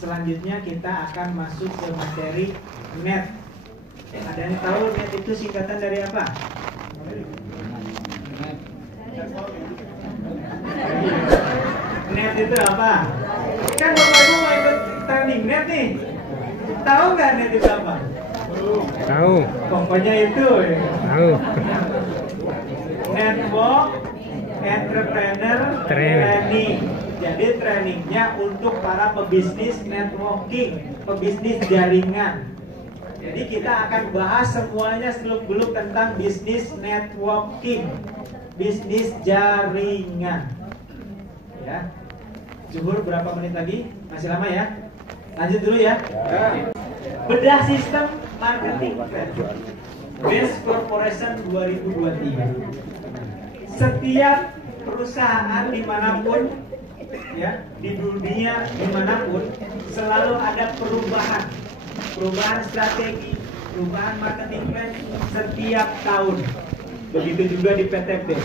selanjutnya kita akan masuk ke materi net. Ada yang tahu net itu singkatan dari apa? Net itu apa? Kan Bapak Ibu mau ikut training net nih. Tahu nggak net itu apa? Tahu. Pokoknya itu ya. Tahu. Network Entrepreneur Training. Jadi trainingnya untuk para pebisnis networking, pebisnis jaringan. Jadi kita akan bahas semuanya seluk-beluk tentang bisnis networking, bisnis jaringan. Ya. Zuhur berapa menit lagi? Masih lama ya? Lanjut dulu ya. Bedah sistem marketing Best Corporation 2023. Setiap perusahaan dimanapun, ya, di dunia dimanapun, selalu ada perubahan strategi, perubahan marketing plan setiap tahun. Begitu juga di PT BES.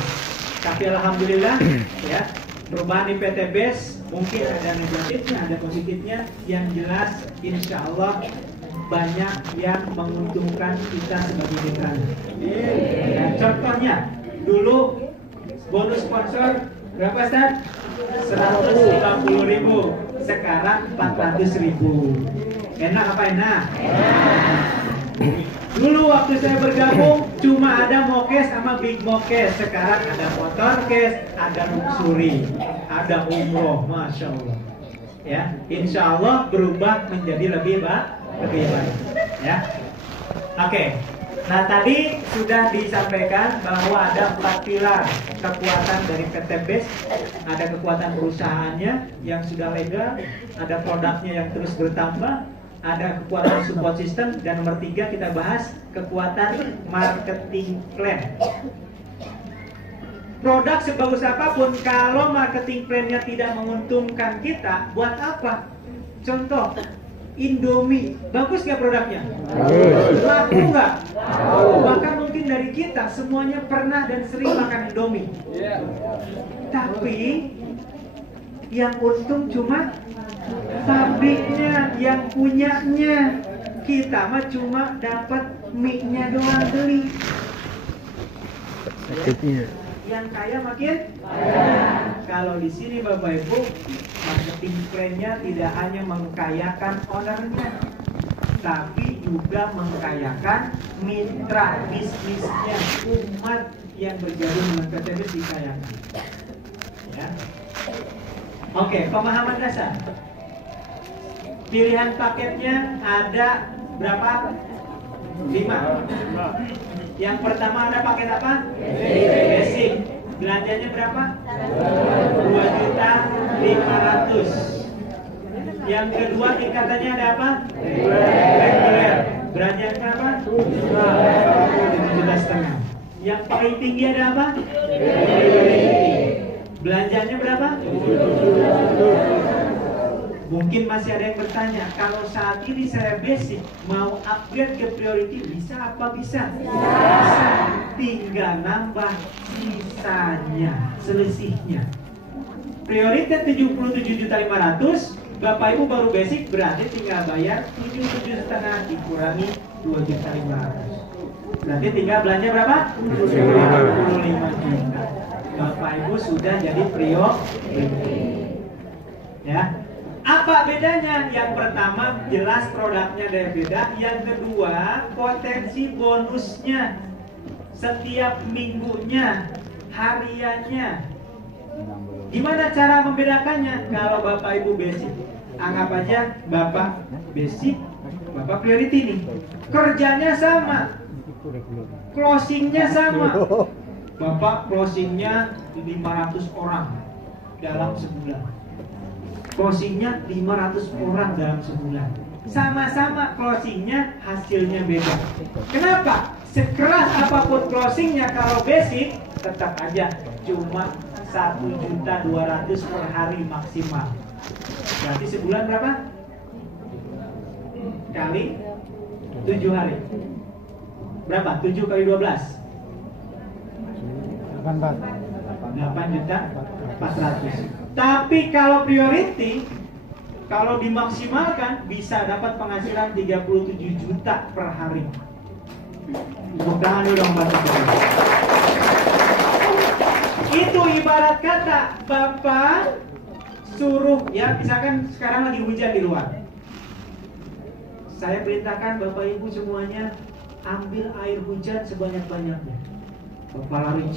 Tapi alhamdulillah, ya, perubahan di PT BES mungkin ada negatifnya, ada positifnya. Yang jelas, insya Allah banyak yang menguntungkan kita sebagai mitra. Ya, contohnya, dulu bonus sponsor berapa, Ustaz? 150.000, sekarang 400.000. Enak apa enak? Dulu waktu saya bergabung cuma ada Mokes sama Big Mokes, sekarang ada Motorcase, ada Luxury, ada Umroh, masya Allah. Ya, insya Allah berubah menjadi lebih baik, ya. Oke. Nah, tadi sudah disampaikan bahwa ada 4 pilar kekuatan dari PT BES. Ada kekuatan perusahaannya yang sudah legal, ada produknya yang terus bertambah, ada kekuatan support system, dan nomor 3 kita bahas kekuatan marketing plan. Produk sebagus apapun, kalau marketing plan-nya tidak menguntungkan kita, buat apa? Contoh, Indomie, bagus nggak produknya? Bagus. Laku nggak? Bahkan mungkin dari kita semuanya pernah dan sering makan Indomie. Tapi yang untung cuma pabriknya, yang punyanya. Kita mah cuma dapat mie-nya doang beli. Sakitnya. Yang kaya makin kaya. Kalau di sini Bapak Ibu, marketing plan-nya tidak hanya mengkayakan ownernya, tapi juga mengkayakan mitra bisnisnya, umat yang bergabung dengan PT BES dikayakan. Ya. Oke, pemahaman dasar. Pilihan paketnya ada berapa? 5. Yang pertama ada paket apa? Basic. Belanjanya berapa? 2.500.000. Yang kedua tingkatannya ada apa? Reguler. Belanjanya berapa? 17,5. Yang paling tinggi ada apa? Belanjanya berapa? Mungkin masih ada yang bertanya, kalau saat ini saya basic mau upgrade ke priority, bisa apa bisa? Bisa. Tinggal nambah sisanya, selisihnya. Prioritas 77.500.000, Bapak Ibu baru basic, berarti tinggal bayar 77,5 dikurangi 2.500.000. Berarti tinggal belanja berapa? 25 juta. Bapak Ibu sudah jadi priority. Ya. Apa bedanya? Yang pertama jelas produknya ada yang beda. Yang kedua potensi bonusnya setiap minggunya, hariannya. Gimana cara membedakannya? Kalau Bapak Ibu basic, anggap aja Bapak basic, Bapak priority nih. Kerjanya sama, closingnya sama. Bapak closingnya 500 orang dalam sebulan. Closingnya 500 orang dalam sebulan. Sama-sama closingnya, hasilnya beda. Kenapa? Sekeras apapun closingnya, kalau basic tetap aja cuma 1.200.000 per hari maksimal. Berarti sebulan berapa? Kali 7 hari. Berapa? 7 kali 12? 8.400.000. Tapi kalau priority Kalau dimaksimalkan bisa dapat penghasilan 37 juta per hari. Tepuk tangan dulu dong Bapak. Itu ibarat kata Bapak suruh, ya misalkan sekarang lagi hujan di luar. Saya perintahkan Bapak Ibu semuanya ambil air hujan sebanyak-banyaknya. Bapak lari,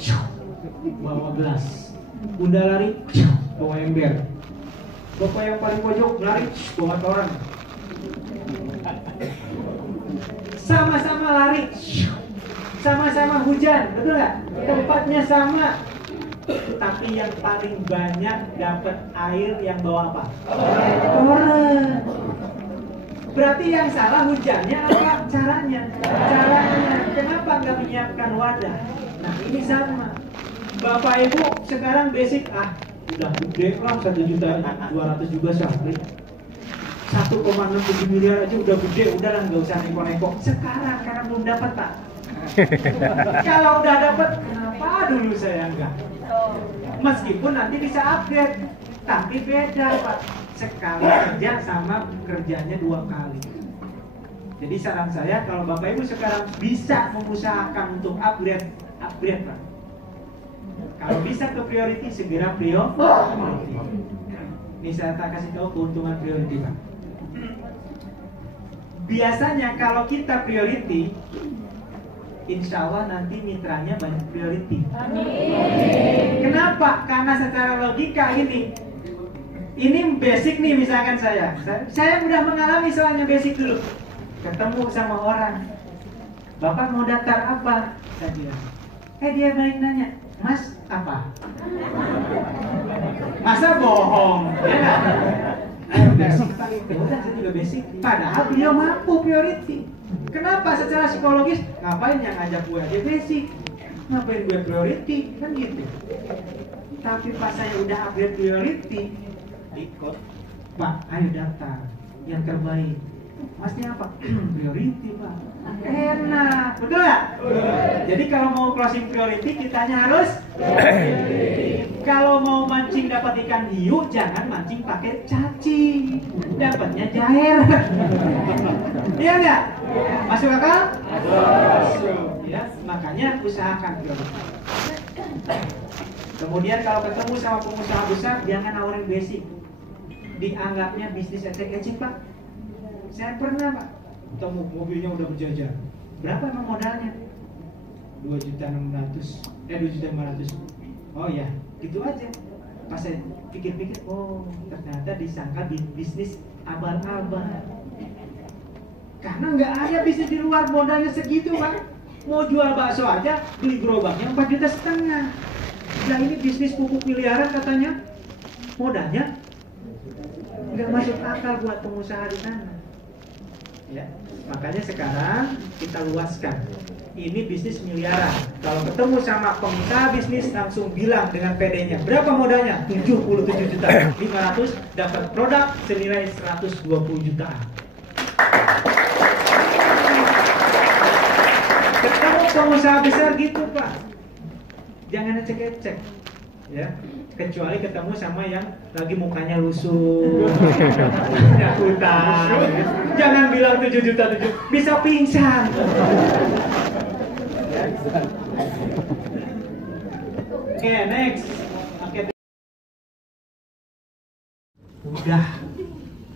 bawa gelas. Bunda lari, bawa ember. Bapak yang paling pojok lari, bawa toran. Sama-sama lari, sama-sama hujan, betul nggak? Tempatnya sama, tapi yang paling banyak dapat air yang bawa apa? Toran. Berarti yang salah hujannya apa? Caranya. Kenapa nggak menyiapkan wadah? Nah ini sama. Bapak Ibu sekarang basic udah gede lah 1.200.000 juga sampai 1,67 miliar aja udah gede, udah lah nggak usah neko-neko. Sekarang karena belum dapat Pak. Kalau udah dapat, kenapa dulu saya enggak? Meskipun nanti bisa upgrade, tapi beda Pak. Sekali kerja sama kerjanya 2 kali. Jadi saran saya kalau Bapak Ibu sekarang bisa mengusahakan untuk upgrade Pak. Kalau bisa ke priority, segera priority. Ini saya tak kasih tahu keuntungan priority Pak. Biasanya kalau kita priority, insya Allah nanti mitranya banyak priority. Kenapa? Karena secara logika ini basic nih, misalkan saya udah mengalami soalnya basic dulu. Ketemu sama orang, Bapak mau daftar apa? Saya bilang, dia balik nanya, Mas apa? Masa bohong? Ya basic Pak, udah saya juga basic. Padahal beliau mampu priority. Kenapa? Secara psikologis, ngapain yang ngajak gue aja basic? Ngapain gue priority? Kan gitu. Tapi pas saya udah upgrade priority, ikut Pak, ayo daftar yang terbaik. Masnya apa? Priority Pak. Enak, betul nggak? Jadi kalau mau closing priority, kitanya harus kalau mau mancing dapat ikan hiu, jangan mancing pakai cacing, dapatnya jair. Iya nggak? Masuk akal? Masuk. Ya, makanya usahakan priority. Kemudian kalau ketemu sama pengusaha besar, jangan nawarin basic. Dianggapnya bisnis ecek-ecek Pak. Saya pernah Pak, ketemu mobilnya udah berjajar. Berapa emang modalnya? 2.500.000. 2.500.000. Oh ya, gitu aja. Pas saya pikir-pikir, ternyata disangka bisnis abal-abal. Karena nggak ada bisnis di luar modalnya segitu Pak. Mau jual bakso aja, beli gerobaknya 4,5 juta. Nah ini bisnis pupuk miliaran katanya, modalnya nggak masuk akal buat pengusaha di sana. Ya, makanya sekarang kita luaskan. Ini bisnis miliaran. Kalau ketemu sama pengusaha bisnis, langsung bilang dengan PD-nya, berapa modalnya? 77 juta 500, dapat produk senilai 120 jutaan. Ketemu pengusaha besar gitu Pak, jangan ecek-ecek, ya. Kecuali ketemu sama yang lagi mukanya lusuh, punya utang, jangan bilang 7 juta, bisa pingsan. Oke, next. Udah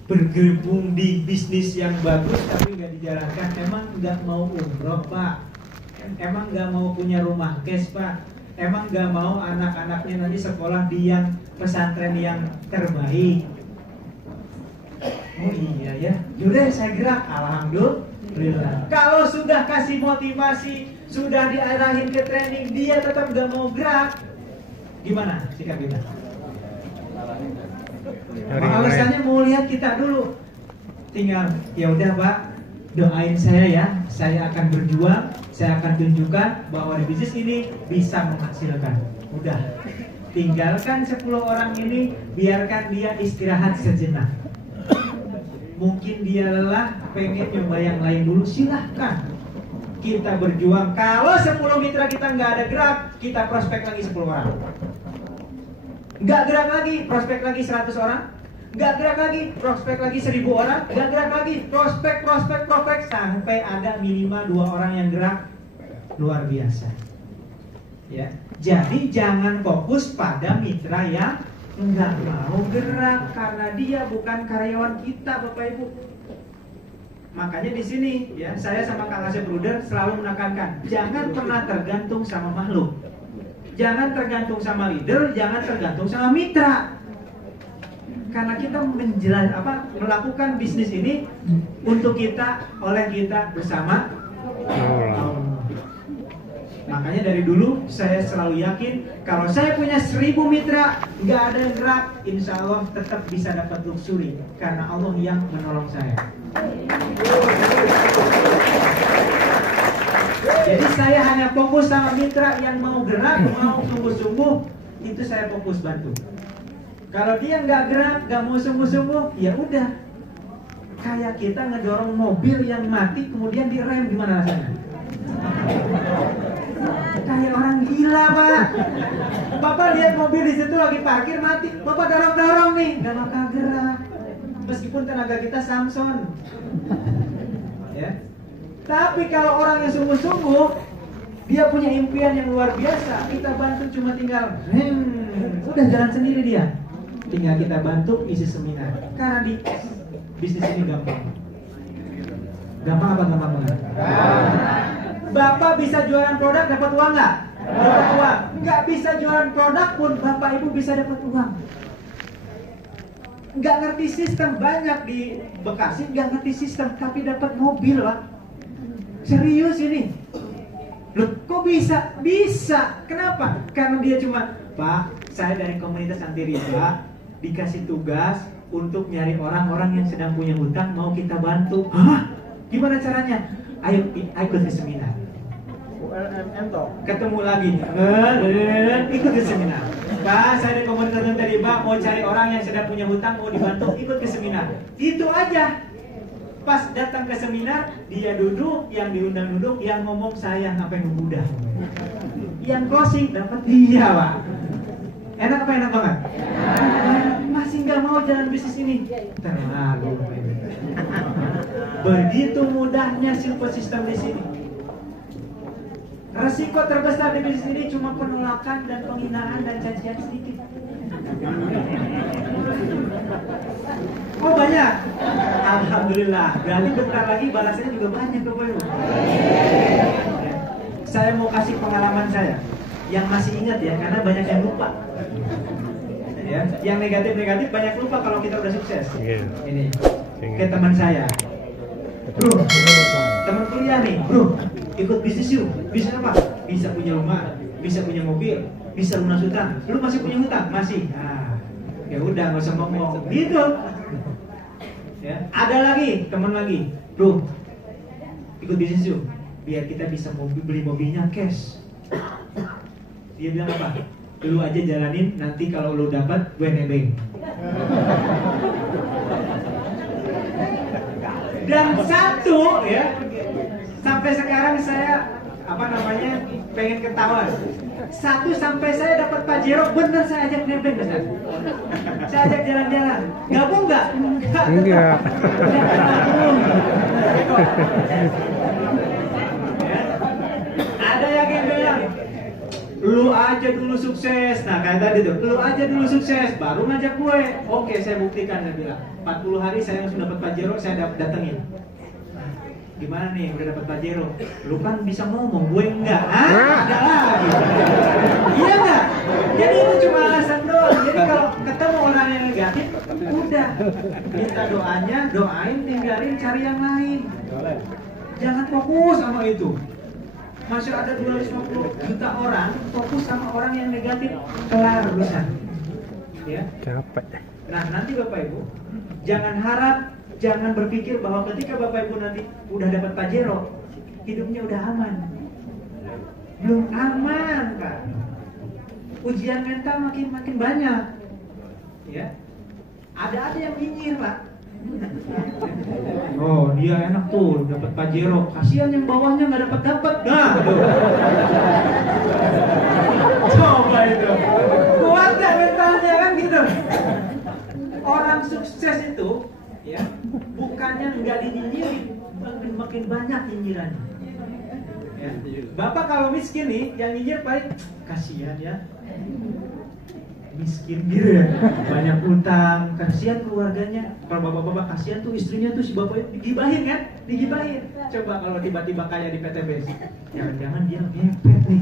bergabung di bisnis yang bagus tapi nggak dijalankan, emang nggak mau umroh Pak, emang nggak mau punya rumah cash Pak, emang nggak mau anak-anaknya nanti sekolah di yang pesantren yang terbaik. Oh iya ya, yaudah saya gerak, alhamdulillah. Kalau sudah kasih motivasi, sudah diarahin ke training, dia tetap nggak mau gerak, gimana sikap kita? Alasannya mau lihat kita dulu. Tinggal ya udah Pak, doain saya ya, saya akan berjuang, saya akan tunjukkan bahwa di bisnis ini bisa menghasilkan. Udah, tinggalkan 10 orang ini, biarkan dia istirahat sejenak. Mungkin dia lelah, pengen nyoba yang lain dulu, silahkan. Kita berjuang. Kalau 10 mitra kita nggak ada gerak, kita prospek lagi 10 orang. Nggak gerak lagi, prospek lagi 100 orang. nggak gerak lagi, prospek lagi 1000 orang, nggak gerak lagi, prospek, sampai ada minimal 2 orang yang gerak, luar biasa. Ya, jadi jangan fokus pada mitra yang nggak mau gerak karena dia bukan karyawan kita, Bapak Ibu. Makanya di sini ya, saya sama Kang Asep Bruder selalu menekankan, jangan pernah tergantung sama makhluk. Jangan tergantung sama leader, jangan tergantung sama mitra. Karena kita melakukan bisnis ini untuk kita, oleh kita, bersama Allah. Makanya dari dulu saya selalu yakin kalau saya punya 1000 mitra, nggak ada yang gerak, insya Allah tetap bisa dapat luxury karena Allah yang menolong saya. Jadi saya hanya fokus sama mitra yang mau gerak, mau sungguh-sungguh, itu saya fokus bantu. Kalau dia nggak gerak, nggak mau sungguh-sungguh, ya udah. Kayak kita ngedorong mobil yang mati kemudian direm, gimana rasanya? Kayak orang gila, Pak. Bapak lihat mobil di situ lagi parkir mati, Bapak dorong-dorong nih, nggak bakal gerak. Meskipun tenaga kita Samson, ya. Tapi kalau orang yang sungguh-sungguh, dia punya impian yang luar biasa, kita bantu cuma tinggal, udah jalan sendiri dia. Tinggal kita bantu isi seminar. Karena di bisnis ini gampang. Gampang apa gampang banget? Bapak bisa jualan produk dapat uang nggak? Dapat uang. Nggak bisa jualan produk pun Bapak Ibu bisa dapat uang. Nggak ngerti sistem, banyak di Bekasi nggak ngerti sistem tapi dapat mobil, Pak. Serius ini. Loh, kok bisa? Bisa. Kenapa? Karena dia cuma, Pak, saya dari komunitas anti riba dikasih tugas untuk nyari orang-orang yang sedang punya hutang, mau kita bantu. Hah? Gimana caranya? Ayo ikut ke seminar. ULMM toh. Ketemu lagi. Ikut ke seminar. Pak, saya dari komunitas anti riba mau cari orang yang sedang punya hutang, mau dibantu, ikut ke seminar. Itu aja. Pas datang ke seminar, dia duduk, yang diundang duduk, yang ngomong saya sampai ngebudah. Yang closing dapat dia, Pak. Enak apa enak banget? Masih nggak mau jalan bisnis ini? Terlalu. Begitu mudahnya silver system di sini. Resiko terbesar di bisnis ini cuma penolakan dan penghinaan dan cacian sedikit. Oh banyak? Alhamdulillah. Berarti bentar lagi balasannya juga banyak, Bapak Ibu. Saya mau kasih pengalaman saya yang masih ingat ya, karena banyak yang lupa. Ya, yang negatif-negatif banyak lupa kalau kita udah sukses. Ini ke teman saya, bro, teman kuliah nih, bro, ikut bisnis yuk. Bisnis apa? Bisa punya rumah, bisa punya mobil, bisa lunas hutang. Lu masih punya hutang? Masih. Nah, ya udah nggak usah ngomong gitu. Ya, ada lagi teman lagi, bro, ikut bisnis yuk, biar kita bisa beli mobilnya cash. Dia bilang apa? Lu aja jalanin, nanti kalau lu dapat gue nebeng. Dan satu ya, sampai sekarang saya pengen ketawa. Satu sampai saya dapat Pajero, bener saya ajak nebeng, bener. Saya ajak jalan-jalan. Gabung nggak? Enggak. Ada yang bilang, lu aja dulu sukses. Nah kayak tadi tuh, lu aja dulu sukses, baru ngajak gue. Oke, saya buktikan, dia bilang 40 hari saya langsung dapat Pajero, saya datengin. Gimana nih, udah dapat Pajero? Lu kan bisa ngomong, gue enggak. Ada lagi. Iya enggak? Jadi itu cuma alasan doang. Jadi kalau ketemu orang yang negatif, udah minta doanya, doain, tinggalin, cari yang lain. Jangan fokus sama itu. Masih ada 250 juta orang fokus sama orang yang negatif, kelar urusan. Ya. Capek. Nah, nanti Bapak Ibu jangan harap, jangan berpikir bahwa ketika Bapak Ibu nanti udah dapat Pajero, hidupnya udah aman. Belum aman, Kak. Ujian mental makin banyak. Ya. Ada yang nyinyir, Pak. Oh, dia enak tuh dapat Pajero. Kasihan yang bawahnya nggak dapat. Nah, coba itu. Kuat gak mentalnya kan gitu. Orang sukses itu ya bukannya nggak dinyinyirin, makin banyak nyinyirannya. Ya. Bapak kalau miskin nih, yang nyinyir paling kasihan ya, miskin gitu ya, banyak utang, kasihan keluarganya. Kalau bapak-bapak kasihan tuh istrinya tuh si bapaknya digibahin kan, digibahin. Coba kalau tiba-tiba kaya di PTBS, jangan-jangan dia ngepet nih.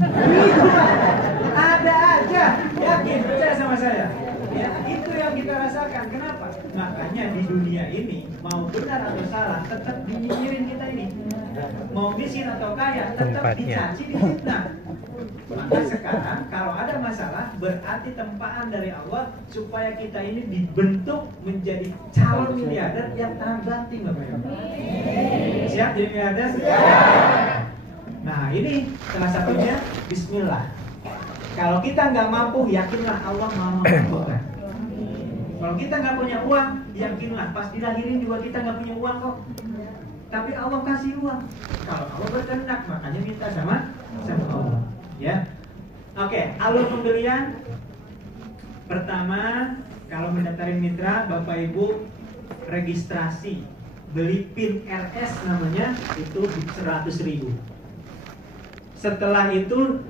Ada aja, yakin, percaya sama saya. Ya, itu yang kita rasakan. Kenapa? Makanya di dunia ini mau benar atau salah tetap dinyinyirin kita ini. Mau miskin atau kaya tetap dicaci, difitnah. Maka sekarang kalau ada masalah berarti tempaan dari Allah supaya kita ini dibentuk menjadi calon miliarder yang terbanting, Bapak Ibu. Siap jadi miliarder? Nah ini salah satunya Bismillah. Kalau kita nggak mampu, yakinlah Allah mau mampukan. Kalau kita nggak punya uang, yakinlah pas dilahirin juga kita nggak punya uang kok. Tapi Allah kasih uang. Kalau Allah berkehendak, makanya minta sama Allah. Ya, oke. Alur pembelian pertama, kalau mendaftarin mitra, Bapak Ibu registrasi, beli PIN RS namanya itu 100.000. Setelah itu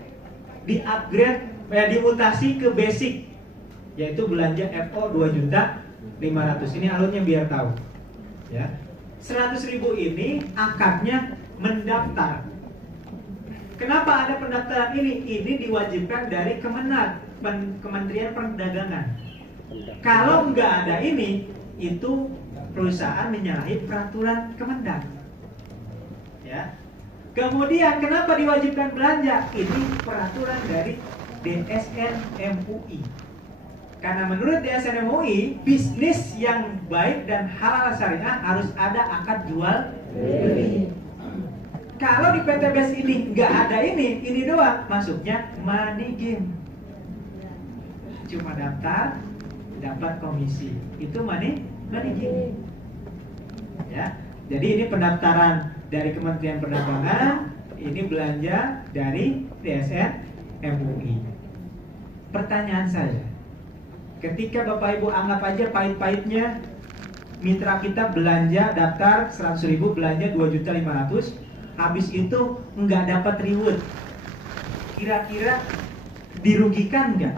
di-upgrade, dimutasi ke basic, yaitu belanja FO 2.500.000. Ini alurnya biar tahu. Ya, 100.000 ini akadnya mendaftar. Kenapa ada pendaftaran ini? Ini diwajibkan dari Kementerian Perdagangan. Kalau nggak ada ini, itu perusahaan menyalahi peraturan Kemendak. Ya. Kemudian kenapa diwajibkan belanja? Ini peraturan dari DSN MUI. Karena menurut DSN MUI, bisnis yang baik dan halal syariah harus ada akad jual beli. Kalau di PTBS ini nggak ada ini doang, masuknya money game. Cuma daftar, dapat komisi. Itu money game. Ya, jadi ini pendaftaran dari Kementerian Perdagangan, ini belanja dari DSN MUI. Pertanyaan saya, ketika Bapak Ibu anggap aja pahit-pahitnya mitra kita belanja daftar 100.000, belanja 2.500.000, habis itu nggak dapat reward, kira-kira dirugikan nggak?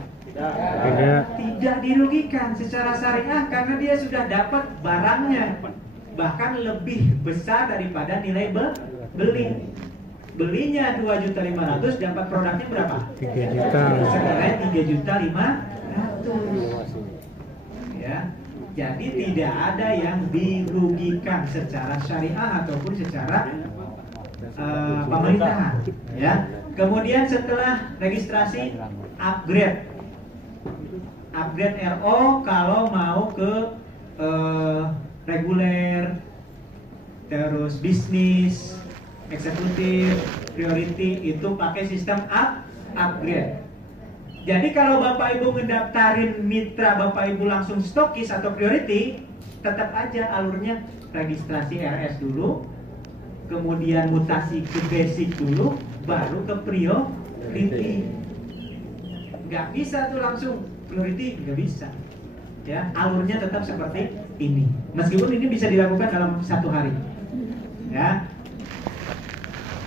Tidak dirugikan secara syariah karena dia sudah dapat barangnya, bahkan lebih besar daripada nilai beli. Belinya 2.500.000, dapat produknya berapa? 3 juta. Sekarang 3.500.000. Ya, jadi tidak ada yang dirugikan secara syariah ataupun secara pemerintahan. Ya. Kemudian setelah registrasi, upgrade RO kalau mau ke reguler, terus bisnis, eksekutif, priority, itu pakai sistem upgrade. Jadi kalau Bapak Ibu ngedaftarin mitra Bapak Ibu langsung stokis atau priority, tetap aja alurnya registrasi RS dulu, kemudian mutasi ke basic dulu, baru ke priority. Nggak bisa tuh langsung priority, nggak bisa. Ya, alurnya tetap seperti ini. Meskipun ini bisa dilakukan dalam 1 hari. Ya.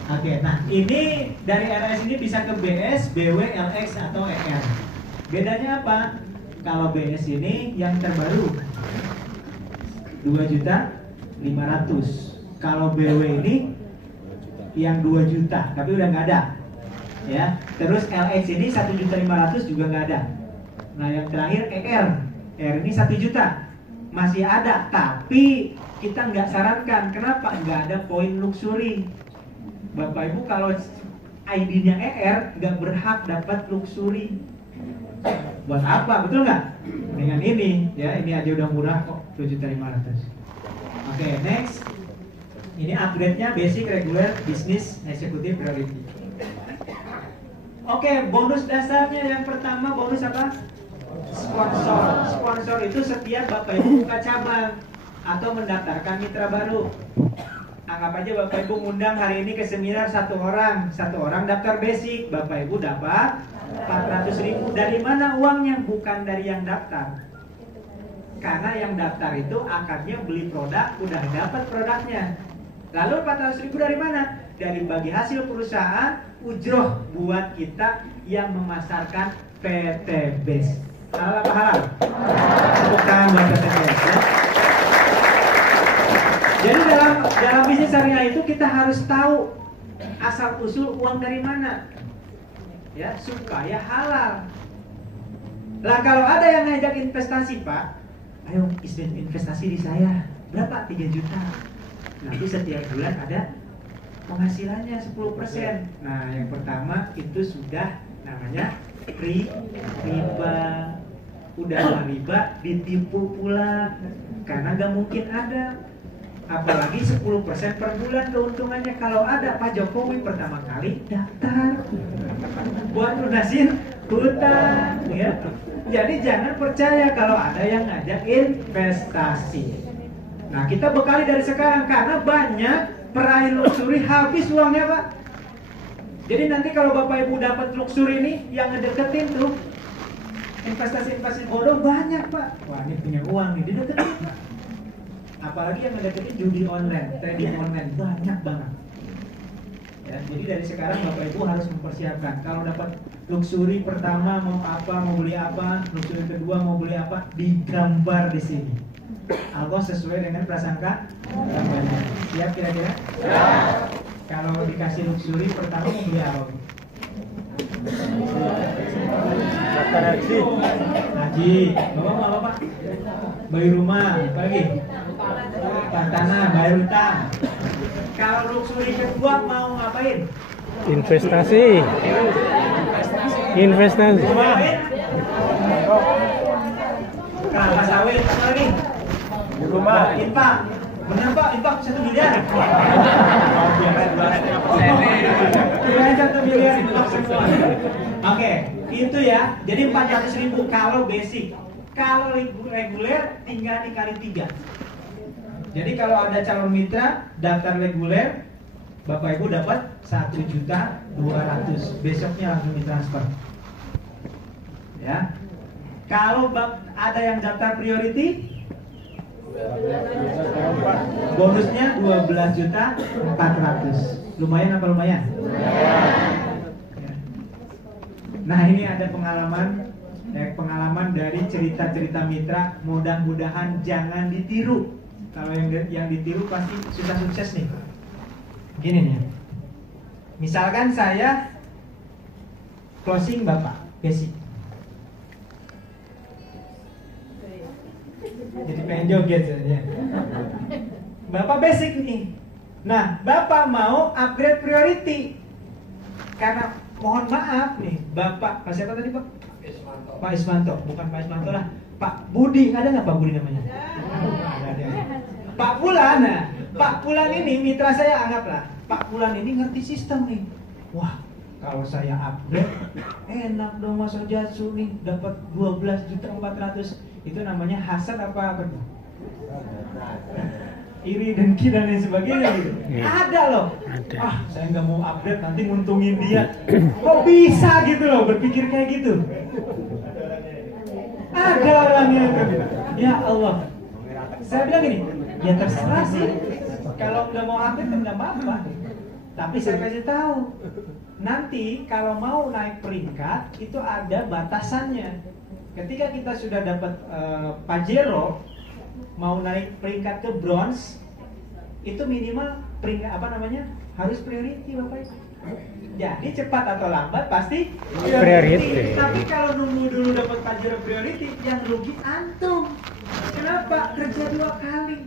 Oke, nah ini dari RS ini bisa ke BS, BW, LX atau ER. Bedanya apa? Kalau BS ini yang terbaru 2.500.000. Kalau BW ini yang 2 juta, tapi udah nggak ada. Ya, terus LX ini 1.500.000 juga nggak ada. Nah yang terakhir ER ini 1 juta masih ada, tapi kita nggak sarankan. Kenapa? Nggak ada poin luxury. Bapak Ibu kalau ID-nya ER nggak berhak dapat luxury. Buat apa? Betul nggak? Dengan ini, ya ini aja udah murah kok, 2.500.000. Oke, next. Ini upgrade-nya basic, regular, bisnis, eksekutif, priority. Oke, bonus dasarnya yang pertama bonus apa? Sponsor. Sponsor itu setiap Bapak Ibu buka cabang atau mendaftarkan mitra baru. Anggap aja Bapak Ibu ngundang hari ini ke seminar satu orang daftar basic, Bapak Ibu dapat 400.000. Dari mana uangnya? Bukan dari yang daftar. Karena yang daftar itu akarnya beli produk, udah dapat produknya. Lalu 400.000 dari mana? Dari bagi hasil perusahaan, ujroh buat kita yang memasarkan PTBS. Halal apa halal? Tepuk tangan buat PTBS ya. Jadi dalam bisnis syariah itu kita harus tahu asal usul uang dari mana, ya, supaya halal. Lah kalau ada yang ngajak investasi, Pak, ayo investasi di saya, berapa? 3 juta. Nanti setiap bulan ada penghasilannya 10%. Nah, yang pertama itu sudah namanya riba. Udah riba, ditipu pula. Karena gak mungkin ada. Apalagi 10% per bulan keuntungannya. Kalau ada, Pak Jokowi pertama kali daftar buat lunasin hutang, ya. Jadi jangan percaya kalau ada yang ngajak investasi. Nah, kita bekali dari sekarang karena banyak peraih luxury habis uangnya, Pak. Jadi nanti kalau Bapak Ibu dapat luxury ini, yang ngedeketin tuh investasi-investasi bodoh banyak, Pak. Wah, ini punya uang nih, dideketin, Pak. Apalagi yang ngedeketin judi online, trading online, banyak banget. Ya, jadi dari sekarang Bapak Ibu harus mempersiapkan. Kalau dapat luxury pertama mau apa, mau beli apa, luxury kedua mau beli apa, digambar di sini. Algo sesuai dengan prasangka gambarnya. Siap kira-kira? Siap. Kalau dikasih luxury pertama mau beli apa? Daftar haji. Haji. Bapak mau apa, Pak? Beli rumah, apa lagi? Tanah, bayar utang. Kalau luxury kedua mau ngapain? Investasi. Investasi. Kelapa sawit, apa lagi? Rumah. Infak. Bener, Pak, infak 1 miliar. Kirain 1 miliar infak semua. Oke, itu ya. Jadi 400.000 kalau basic. Kalau reguler tinggal dikali 3. Jadi kalau ada calon mitra daftar reguler, Bapak Ibu dapat 1.200.000. Besoknya langsung ditransfer. Ya. Kalau ada yang daftar priority, bonusnya 12.400.000. Lumayan apa lumayan? Nah, ini ada pengalaman dari cerita-cerita mitra. Mudah-mudahan jangan ditiru. Kalau yang ditiru pasti susah sukses nih. Gini nih. Misalkan saya closing Bapak, basic. Jadi pengen joget saja. Bapak basic nih. Nah, Bapak mau upgrade priority. Karena mohon maaf nih, Bapak, Pak siapa tadi, Pak? Pak Ismanto. Bukan Pak Ismanto lah. Pak Budi, ada nggak Pak Budi namanya? Ada. Pak Pulan, nah, Pak Pulan ini mitra saya, anggaplah Pak Pulan ini ngerti sistem nih. Wah, kalau saya upgrade enak dong Mas Ojatsu nih, dapat 12.400.000. Itu namanya hasad apa tuh? Iri, dengki dan lain sebagainya gitu. Ada loh. Ah, saya nggak mau upgrade nanti nguntungin dia. Kok bisa gitu loh berpikir kayak gitu? Ada orangnya kan. Ya Allah. Saya bilang gini, ya terserah sih. Kalau nggak mau upgrade kan nggak apa-apa. Tapi saya kasih tahu, nanti kalau mau naik peringkat itu ada batasannya. Ketika kita sudah dapat Pajero, mau naik peringkat ke bronze, itu minimal peringkat harus priority, Bapak Ibu. Jadi cepat atau lambat pasti priority. Tapi kalau nunggu dulu dapat Pajero priority, yang rugi antum. Kenapa? Kerja 2 kali.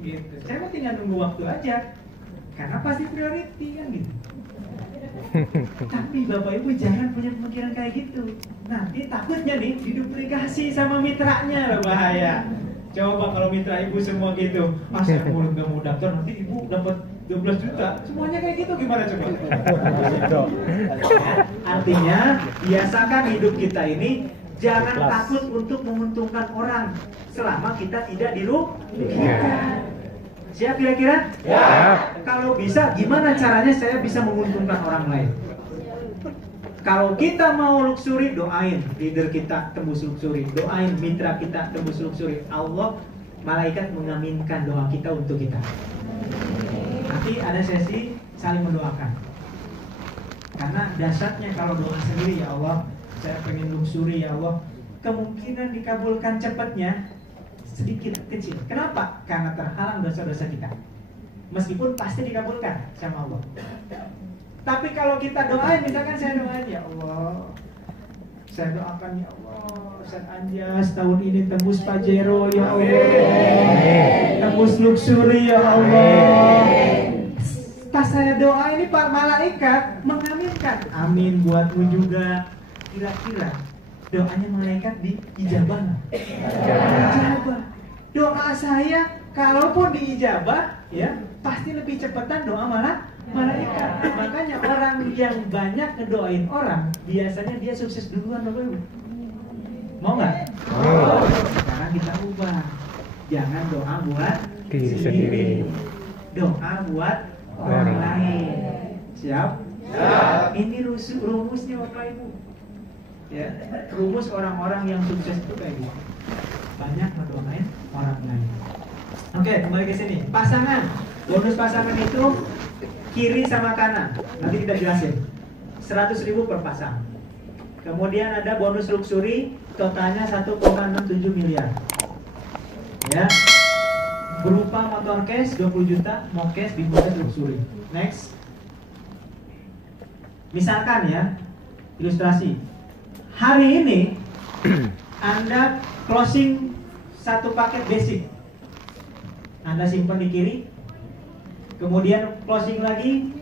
Gitu. Saya mau tinggal nunggu waktu aja. Karena pasti priority kan gitu. Tapi Bapak Ibu jangan punya pemikiran kayak gitu. Nanti takutnya nih diduplikasi sama mitranya, bahaya. Coba kalau mitra Ibu semua gitu, saya nggak mau daftar, nanti Ibu dapat 12 juta. Semuanya kayak gitu, gimana coba? Artinya biasakan hidup kita ini jangan takut untuk menguntungkan orang selama kita tidak dirugikan. Siap kira-kira? Ya. Kalau bisa, gimana caranya saya bisa menguntungkan orang lain? Kalau kita mau luxury, doain leader kita tembus luxury, doain mitra kita tembus luxury. Allah, malaikat mengaminkan doa kita untuk kita. Nanti ada sesi saling mendoakan. Karena dasarnya kalau doa sendiri, ya Allah, saya pengen luxury ya Allah, kemungkinan dikabulkan cepatnya sedikit kecil. Kenapa? Karena terhalang dosa-dosa kita. Meskipun pasti dikabulkan sama Allah. Tapi kalau kita doain, misalkan saya doain, ya Allah, saya doakan ya Allah, Ustaz Anjas tahun ini tembus Pajero ya Allah, tembus luxury ya Allah. Pas saya doa ini Pak malaikat mengaminkan, amin buatmu juga. Kira-kira doanya malaikat diijabah? Ijabah. Doa saya kalaupun diijabah, ya pasti lebih cepatan doa malaikat. Makanya orang yang banyak ngedoain orang, biasanya dia sukses duluan, Bapak Ibu. Mau nggak? Mau. Sekarang kita ubah, jangan doa buat diri sendiri, doa buat orang lain. Siap? Ini rumusnya Bapak Ibu. Ya, rumus orang-orang yang sukses itu kayak gitu. Banyak ngedoain orang lain. Oke, kembali ke sini. Pasangan, bonus pasangan itu kiri sama kanan. Nanti kita jelasin. 100.000 per pasang. Kemudian ada bonus luxury, totalnya 1,67 miliar. Ya. Berupa motor cash 20 juta, mau cash di bonus luxury. Next. Misalkan ya, ilustrasi. Hari ini Anda closing satu paket basic. Anda simpan di kiri. Kemudian closing lagi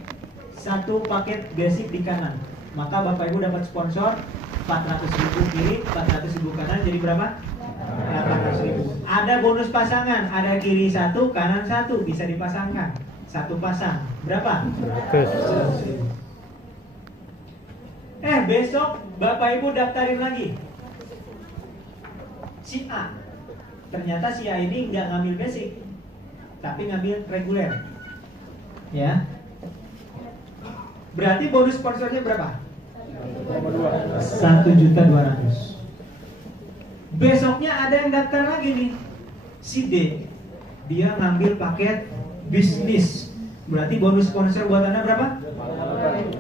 satu paket basic di kanan. Maka Bapak Ibu dapat sponsor 400.000 kiri, 400.000 kanan, jadi berapa? 800.000. Ada bonus pasangan, ada kiri satu, kanan satu, bisa dipasangkan. Satu pasang, berapa? 100.000. Besok Bapak Ibu daftarin lagi si A. Ternyata si A ini nggak ngambil basic, tapi ngambil reguler. Ya. Berarti bonus sponsornya berapa? 1.200.000. Besoknya ada yang daftar lagi nih, si D. Dia ngambil paket bisnis. Berarti bonus sponsor buat Anda berapa?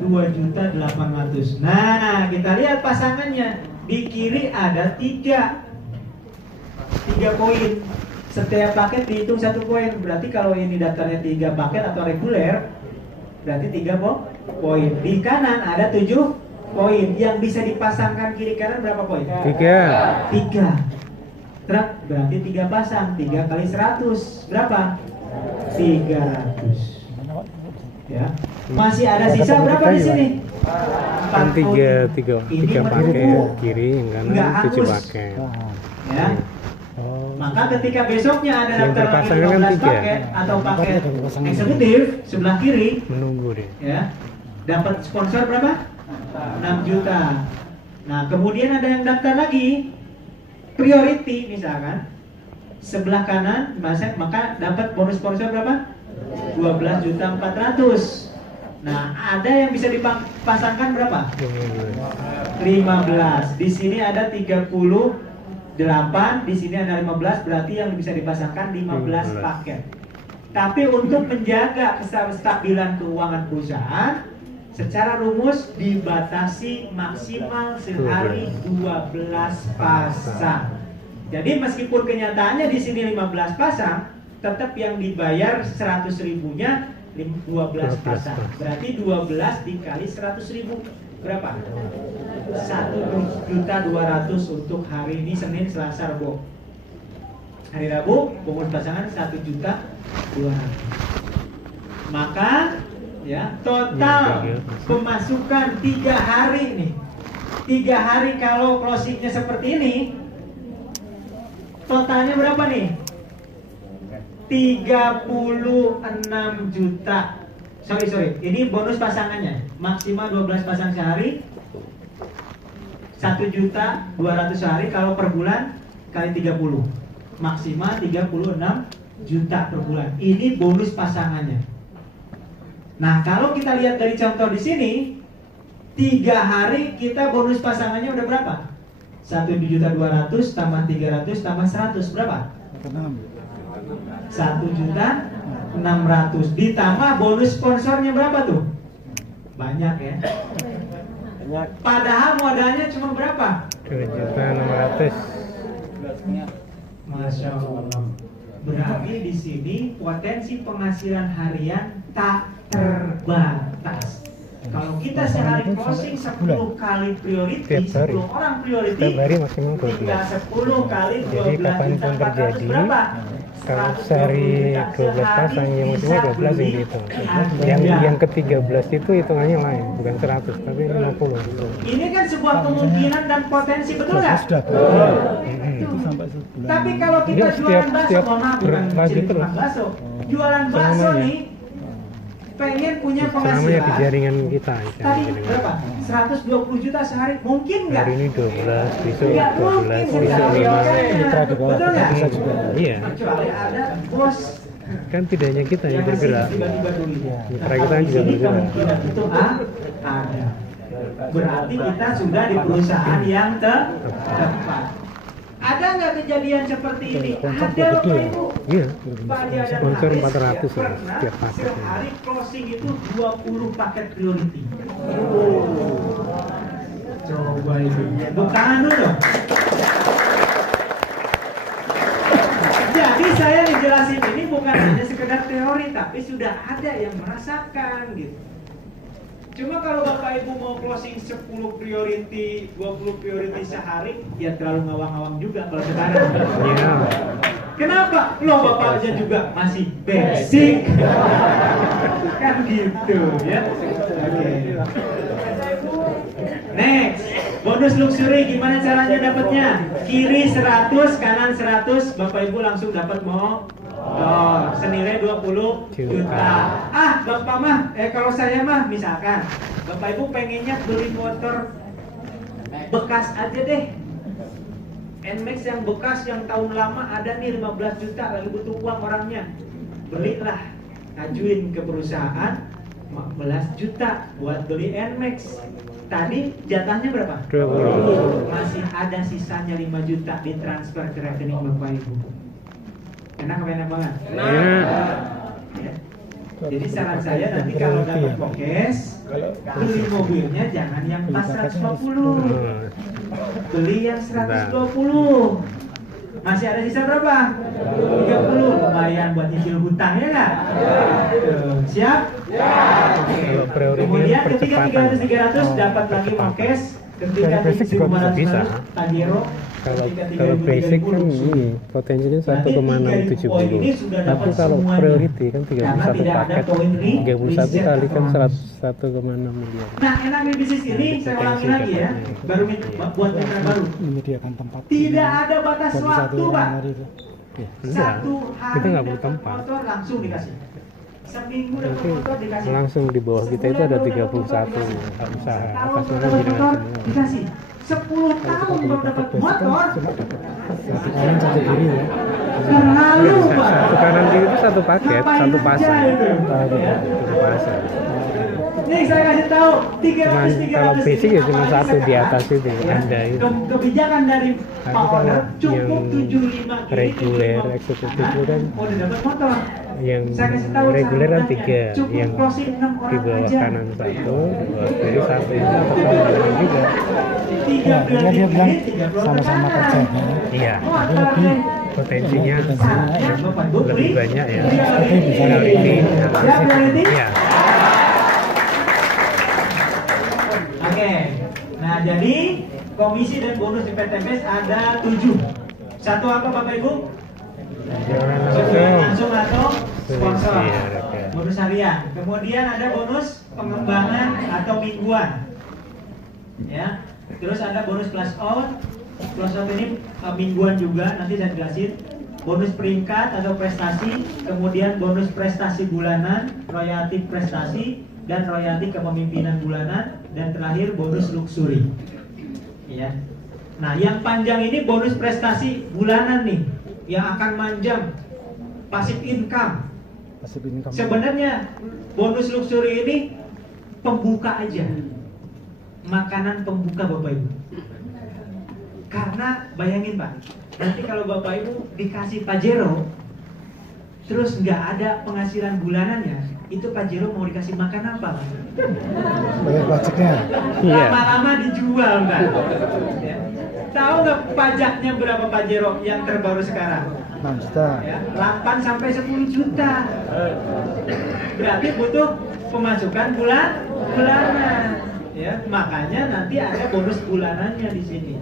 2.800.000. Nah, kita lihat pasangannya. Di kiri ada 3 poin. Setiap paket dihitung 1 poin. Berarti kalau ini daftarnya 3 paket atau reguler, berarti 3 poin. Di kanan ada 7 poin. Yang bisa dipasangkan kiri kanan berapa poin? 3. Truk berarti 3 pasang. 3 kali 100 berapa? 300. Ya. Masih ada sisa berapa di sini? 4 tiga paket kiri, yang kanan 7 paket. Ya. Maka ketika besoknya ada daftar lagi 12 paket atau paket eksekutif sebelah kiri, menunggu deh. Ya. Dapat sponsor berapa? 6 juta. Nah, kemudian ada yang daftar lagi priority misalkan sebelah kanan, maka dapat bonus sponsor berapa? 12.400.000. Nah, ada yang bisa dipasangkan berapa? 15. Di sini ada 38, di sini ada 15, berarti yang bisa dipasangkan 15 paket. Tapi untuk menjaga kestabilan keuangan perusahaan, secara rumus dibatasi maksimal sehari 12 pasang. Jadi meskipun kenyataannya di sini 15 pasang, tetap yang dibayar 100.000-nya 12 pasang. Berarti 12 dikali 100.000 berapa? 1.200.000 untuk hari ini Senin, Selasa, Rabu. Hari Rabu bonus pasangan 1.200.000. Maka ya total pemasukan 3 hari nih. 3 hari kalau closingnya seperti ini, totalnya berapa nih? 36 juta. Sorry. Ini bonus pasangannya. Maksimal 12 pasang sehari. 1.200.000 sehari. Kalau per bulan kali 30. Maksimal 36 juta per bulan. Ini bonus pasangannya. Nah, kalau kita lihat dari contoh di sini, 3 hari kita bonus pasangannya udah berapa? 1.200.000 tambah 300 tambah 100 berapa? 1.600.000 ditambah bonus sponsornya berapa tuh? Banyak ya. Padahal modalnya cuma berapa? 2.600.000. Masya Allah. Berarti di sini potensi penghasilan harian tak terbatas. Kalau kita sehari closing 10 kali priority, 10 orang priority, setiap hari maksimal 12. tinggal 10 kali 12 Jadi kapanpun juta 400 terjadi, berapa? kalau sehari 12 pasang yang maksimal 12 yang dihitung. Yang ke-13 itu hitungannya lain, bukan 100 tapi 50. Ini kan sebuah kemungkinan dan potensi, betul nggak? Tapi kalau kita Dia jualan bakso, setiap mohon maaf bukan berbagi ciri terus. bakso, jualan bakso namanya? nih, pengen punya Namanya di penghasilan. jaringan kita. Tadi berapa? 120 juta sehari, mungkin nggak? Hari ini 12, besok Nggak 12, mungkin, besok bukan? 5. Betul nggak? Iya, Kecuali ada bos kan tidak hanya kita yang ngasih bergerak. tiba-tiba duit. Mitra Nah, kita kalau di juga sini bergerak. kemungkinan itu ada. Berarti kita sudah di perusahaan yang tepat. Ada nggak kejadian seperti ini? Ada Bapak Ibu. Iya, Pak Dia dan sponsor Hafiz 400 lah pernah setiap paket. sehari closing itu 20 paket priority. Coba Ibu, tepuk tangan dulu. Jadi saya dijelasin ini bukan hanya sekedar teori, tapi sudah ada yang merasakan gitu. Cuma kalau Bapak Ibu mau closing 10 priority, 20 priority sehari, ya terlalu ngawang-ngawang juga kalau sekarang. Iya. Kenapa? Lo Bapak aja juga masih basic. Kan gitu ya. Oke. Next, bonus luxury gimana caranya dapatnya? Kiri 100, kanan 100, Bapak Ibu langsung dapat senilai 20 juta. Bapak mah, kalau saya mah misalkan Bapak Ibu pengennya beli motor bekas aja deh. NMAX yang bekas yang tahun lama ada nih 15 juta lagi butuh uang orangnya. Belilah, ajuin ke perusahaan 15 juta buat beli NMAX. Tadi jatahnya berapa? 20. Masih ada sisanya 5 juta ditransfer ke rekening Bapak Ibu. Enak apa enak banget? Ya. Jadi saran saya nanti kalau dapat pokes, beli mobilnya jangan yang pas 150, beli yang 120. Masih ada sisa berapa? 30. Lumayan buat nyicil hutang ya nggak? Siap? Kalau priority Kemudian ketika percepatan. 300 dapat lagi pokes, ketika Basic juga 1500 bisa. Pajero. Kalau basic kan ini potensinya 1,670. Tapi kalau priority kan 31 paket, 31 kali kan 1,6 miliar. Nah, enaknya bisnis ini saya ulangi lagi ya, baru buat mitra baru. Menyediakan tempat. Tidak ada batas waktu, Pak. Enggak, Satu hari kita nggak dapat perlu tempat. motor langsung dikasih. Seminggu dapat Nanti motor dikasih. langsung di bawah kita itu ada 31 usaha, Tahun atas nama dapat jenengan motor semua. dikasih. 10 tahun baru dapat motor. Satu kanan satu kiri ya. Terlalu, Pak. Satu kanan kiri itu satu paket, Ngapain satu aja pasang. itu? Satu pasang. Nih saya kasih tahu 300 Cuman kalau basic ya cuma satu di atas itu, ada itu. Kebijakan dari Tapi Pak kalau Owner cukup yang 75 kiri, reguler, 75 eksekutif kanan, itu kan udah dapat motor. yang Saya kasih tahu reguler kan sahabatnya, 3, cukup yang closing 6 di orang bawah aja. kanan 1, di bawah kiri 1, itu satu kanan juga. 3 Ya, dia bilang priority sama-sama kerja. Iya, Motor nih. potensinya Saatnya Bapak Ibu lebih beli banyak ya. priority. Ya, priority. Iya. Oke, nah jadi komisi dan bonus di PTPS ada 7. Satu apa Bapak Ibu? Jualan Jualan langsung. langsung atau sponsor. Iya, oke. Bonus harian. Kemudian ada bonus pengembangan atau mingguan. Ya. Terus ada bonus class out. Class out ini mingguan juga, nanti saya jelasin. Bonus peringkat atau prestasi, kemudian bonus prestasi bulanan, royalti prestasi, dan royalti kepemimpinan bulanan, dan terakhir bonus luxury. Ya. Nah, yang panjang ini bonus prestasi bulanan nih, yang akan manjang, passive income. Pasif income. Sebenarnya bonus luxury ini pembuka aja. makanan pembuka Bapak Ibu. Karena bayangin Pak, nanti kalau Bapak Ibu dikasih Pajero, terus nggak ada penghasilan bulanannya, itu Pajero mau dikasih makan apa Pak? Bayar pajaknya. Iya. Lama-lama dijual kan? Ya. Tahu nggak pajaknya berapa Pajero yang terbaru sekarang? 6 juta. Ya, 8 sampai 10 juta. Berarti butuh pemasukan bulanan. Ya, makanya nanti ada bonus bulanannya di sini.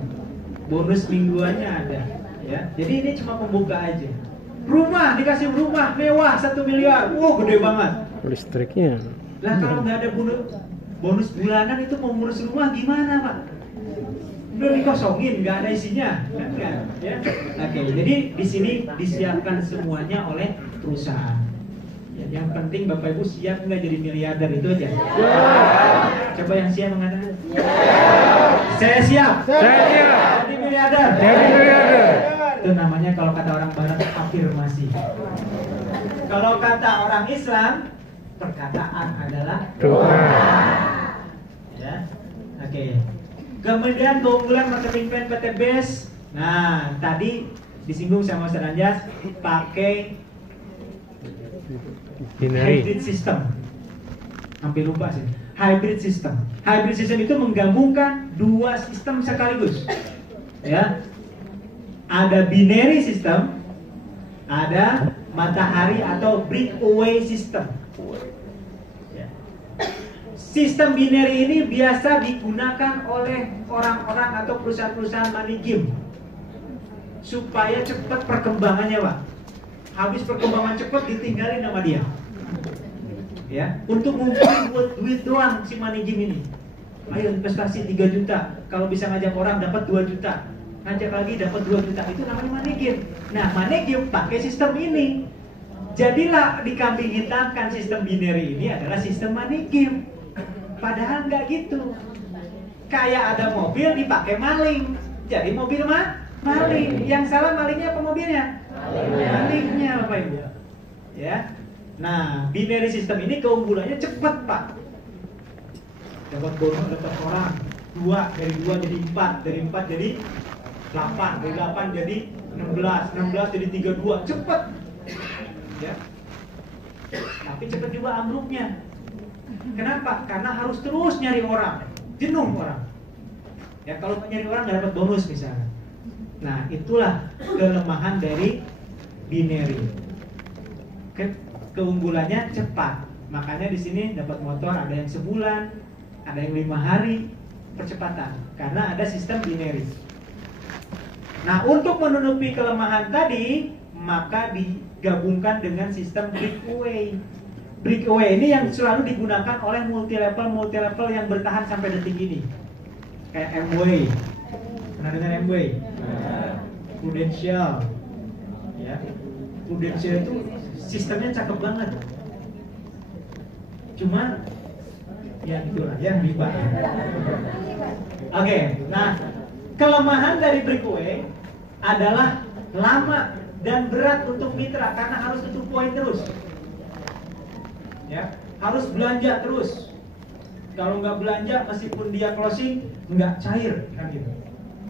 Bonus mingguannya ada, ya. Jadi ini cuma pembuka aja. Rumah dikasih rumah mewah 1 miliar. Wow, gede banget. Listriknya. Lah kalau nggak ada bonus bulanan itu mau ngurus rumah gimana, Pak? Udah dikosongin, nggak ada isinya, kan nggak? Ya. Oke, jadi di sini disiapkan semuanya oleh perusahaan. Ya, yang penting Bapak Ibu siap nggak jadi miliarder, itu aja. Coba yang siap mengatakan. Saya siap. Saya siap. Jadi miliarder. Jadi miliarder. Itu namanya kalau kata orang Barat afirmasi. Kalau kata orang Islam, perkataan adalah Doa. ya. Oke. Kemudian keunggulan marketing plan PT Base. Nah, tadi disinggung sama Ustaz Anjas, pakai Binary. hybrid system. Hampir lupa sih. Hybrid system. Hybrid system itu menggabungkan dua sistem sekaligus. Ya. Ada binary system, ada matahari atau breakaway system. Ya. Sistem binary ini biasa digunakan oleh orang-orang atau perusahaan-perusahaan money game supaya cepat perkembangannya, Pak. Habis perkembangan cepat ditinggalin sama dia. Ya, untuk ngumpulin buat duit doang si money game ini. Ayo investasi 3 juta, kalau bisa ngajak orang dapat 2 juta. Ngajak lagi dapat 2 juta, itu namanya money game. Nah, money game pakai sistem ini. Jadilah dikambing hitamkan sistem binary ini adalah sistem money game. Padahal nggak gitu. Kayak ada mobil dipakai maling, jadi mobil maling. Yang salah malingnya apa mobilnya? Malingnya, Bapak Ibu. Ya. Nah, binary system ini keunggulannya cepat, Pak. Dapat bonus, dapat orang 2, dari 2 jadi 4, dari 4 jadi 8, dari 8 jadi 16 jadi 32, cepat. Ya. Tapi cepat juga ambruknya. Kenapa? Karena harus terus nyari orang, jenuh orang. Ya, kalau nyari orang nggak dapat bonus misalnya. Nah, itulah kelemahan dari binary. Keunggulannya cepat. Makanya di sini dapat motor ada yang sebulan, ada yang 5 hari percepatan karena ada sistem binary. Nah, untuk menutupi kelemahan tadi, maka digabungkan dengan sistem breakaway. Breakaway ini yang selalu digunakan oleh multi level yang bertahan sampai detik ini. Kayak Amway. Pernah dengar Amway? Prudential. Ya. Prudential itu sistemnya cakep banget. Cuma ya itulah ya riba. Oke, nah kelemahan dari breakaway adalah lama dan berat untuk mitra karena harus tutup poin terus. Ya, harus belanja terus. Kalau nggak belanja, meskipun dia closing, nggak cair, kan gitu.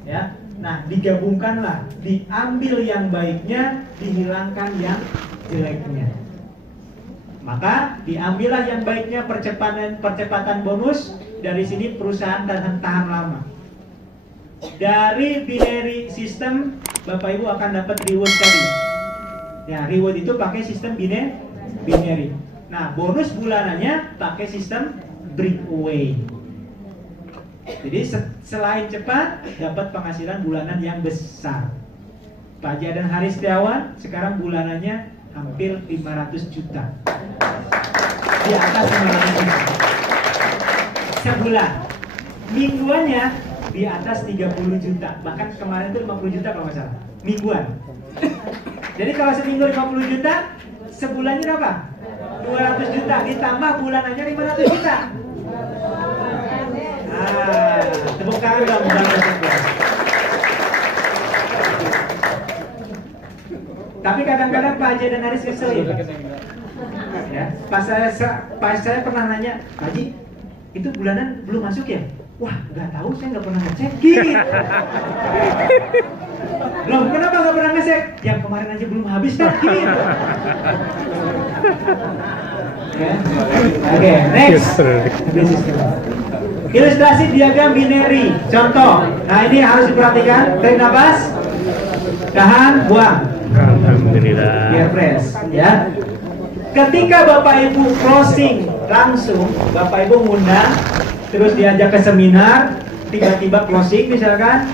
Ya, nah digabungkanlah, diambil yang baiknya, dihilangkan yang jeleknya. Maka diambillah yang baiknya percepatan bonus. Dari sini perusahaan tahan lama. Dari binary system, Bapak Ibu akan dapat reward tadi. Ya, reward itu pakai sistem binary. Nah, bonus bulanannya pakai sistem breakaway. Jadi selain cepat, dapat penghasilan bulanan yang besar. Pak Jaya dan Haris Setiawan sekarang bulanannya hampir 500 juta. Di atas 500 juta. Sebulan. Mingguannya di atas 30 juta. Bahkan kemarin itu 50 juta kalau nggak salah. Mingguan. Jadi kalau seminggu 50 juta, sebulannya berapa? 200 juta. Ditambah bulanannya 500 juta. Ah, tepuk tangan dong buat Tapi kadang-kadang Pak Haji dan Haris kesel ya. Pas saya pernah nanya, Pak Haji, itu bulanan belum masuk ya? Wah, nggak tahu, saya nggak pernah ngecek. Gitu. Loh, kenapa nggak pernah ngecek? Yang kemarin aja belum habis kan? Gitu. Ya. Oke, next. Ilustrasi diagram binary. Contoh. Nah, ini harus diperhatikan. Tarik nafas. Tahan, buang. Alhamdulillah. Biar fresh, ya. Ketika Bapak Ibu closing langsung, Bapak Ibu ngundang, terus diajak ke seminar, tiba-tiba closing misalkan,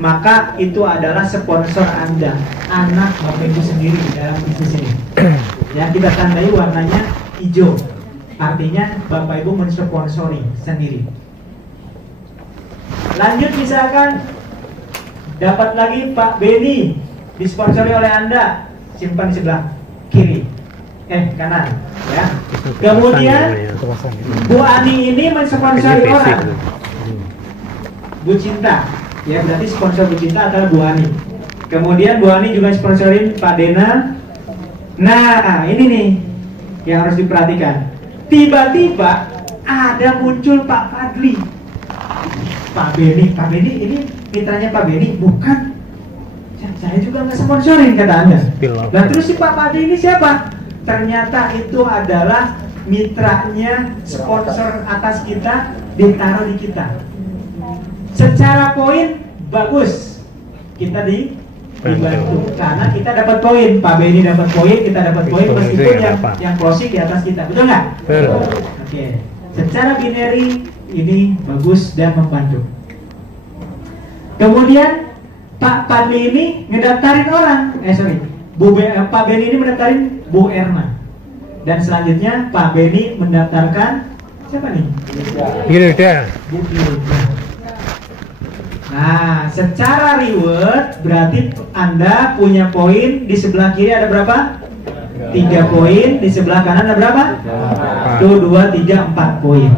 maka itu adalah sponsor Anda, anak Bapak Ibu sendiri dalam bisnis ini. Ya, kita tandai warnanya hijau, artinya Bapak Ibu mensponsori sendiri. Lanjut misalkan, dapat lagi Pak Beni, disponsori oleh Anda, simpan di sebelah kiri. Kanan, ya. Kemudian Bu Ani ini mensponsori orang, Bu Cinta, ya, berarti sponsor Bu Cinta adalah Bu Ani. Kemudian Bu Ani juga sponsorin Pak Dena. Nah, ini nih yang harus diperhatikan. Tiba-tiba ada muncul Pak Fadli, Pak Beni ini mitranya Pak Beni, bukan? Saya juga nggak sponsorin, kata Anda. Nah, terus si Pak Fadli ini siapa? Ternyata itu adalah mitranya sponsor atas kita, ditaruh di kita. Secara poin bagus, kita dibantu karena kita dapat poin. Pak Beni dapat poin, kita dapat poin, meskipun yang closing di atas kita, betul nggak? Oke. Secara binary ini bagus dan membantu. Kemudian Pak Fadli ini ngedaftarin orang, Pak Beni ini mendaftarin Bu Erna, dan selanjutnya Pak Beni mendaftarkan siapa nih? Hilda. Bu Hilda. Nah, secara reward berarti Anda punya poin di sebelah kiri ada berapa? 3 poin, di sebelah kanan ada berapa? 1, 2, 3, 4 poin.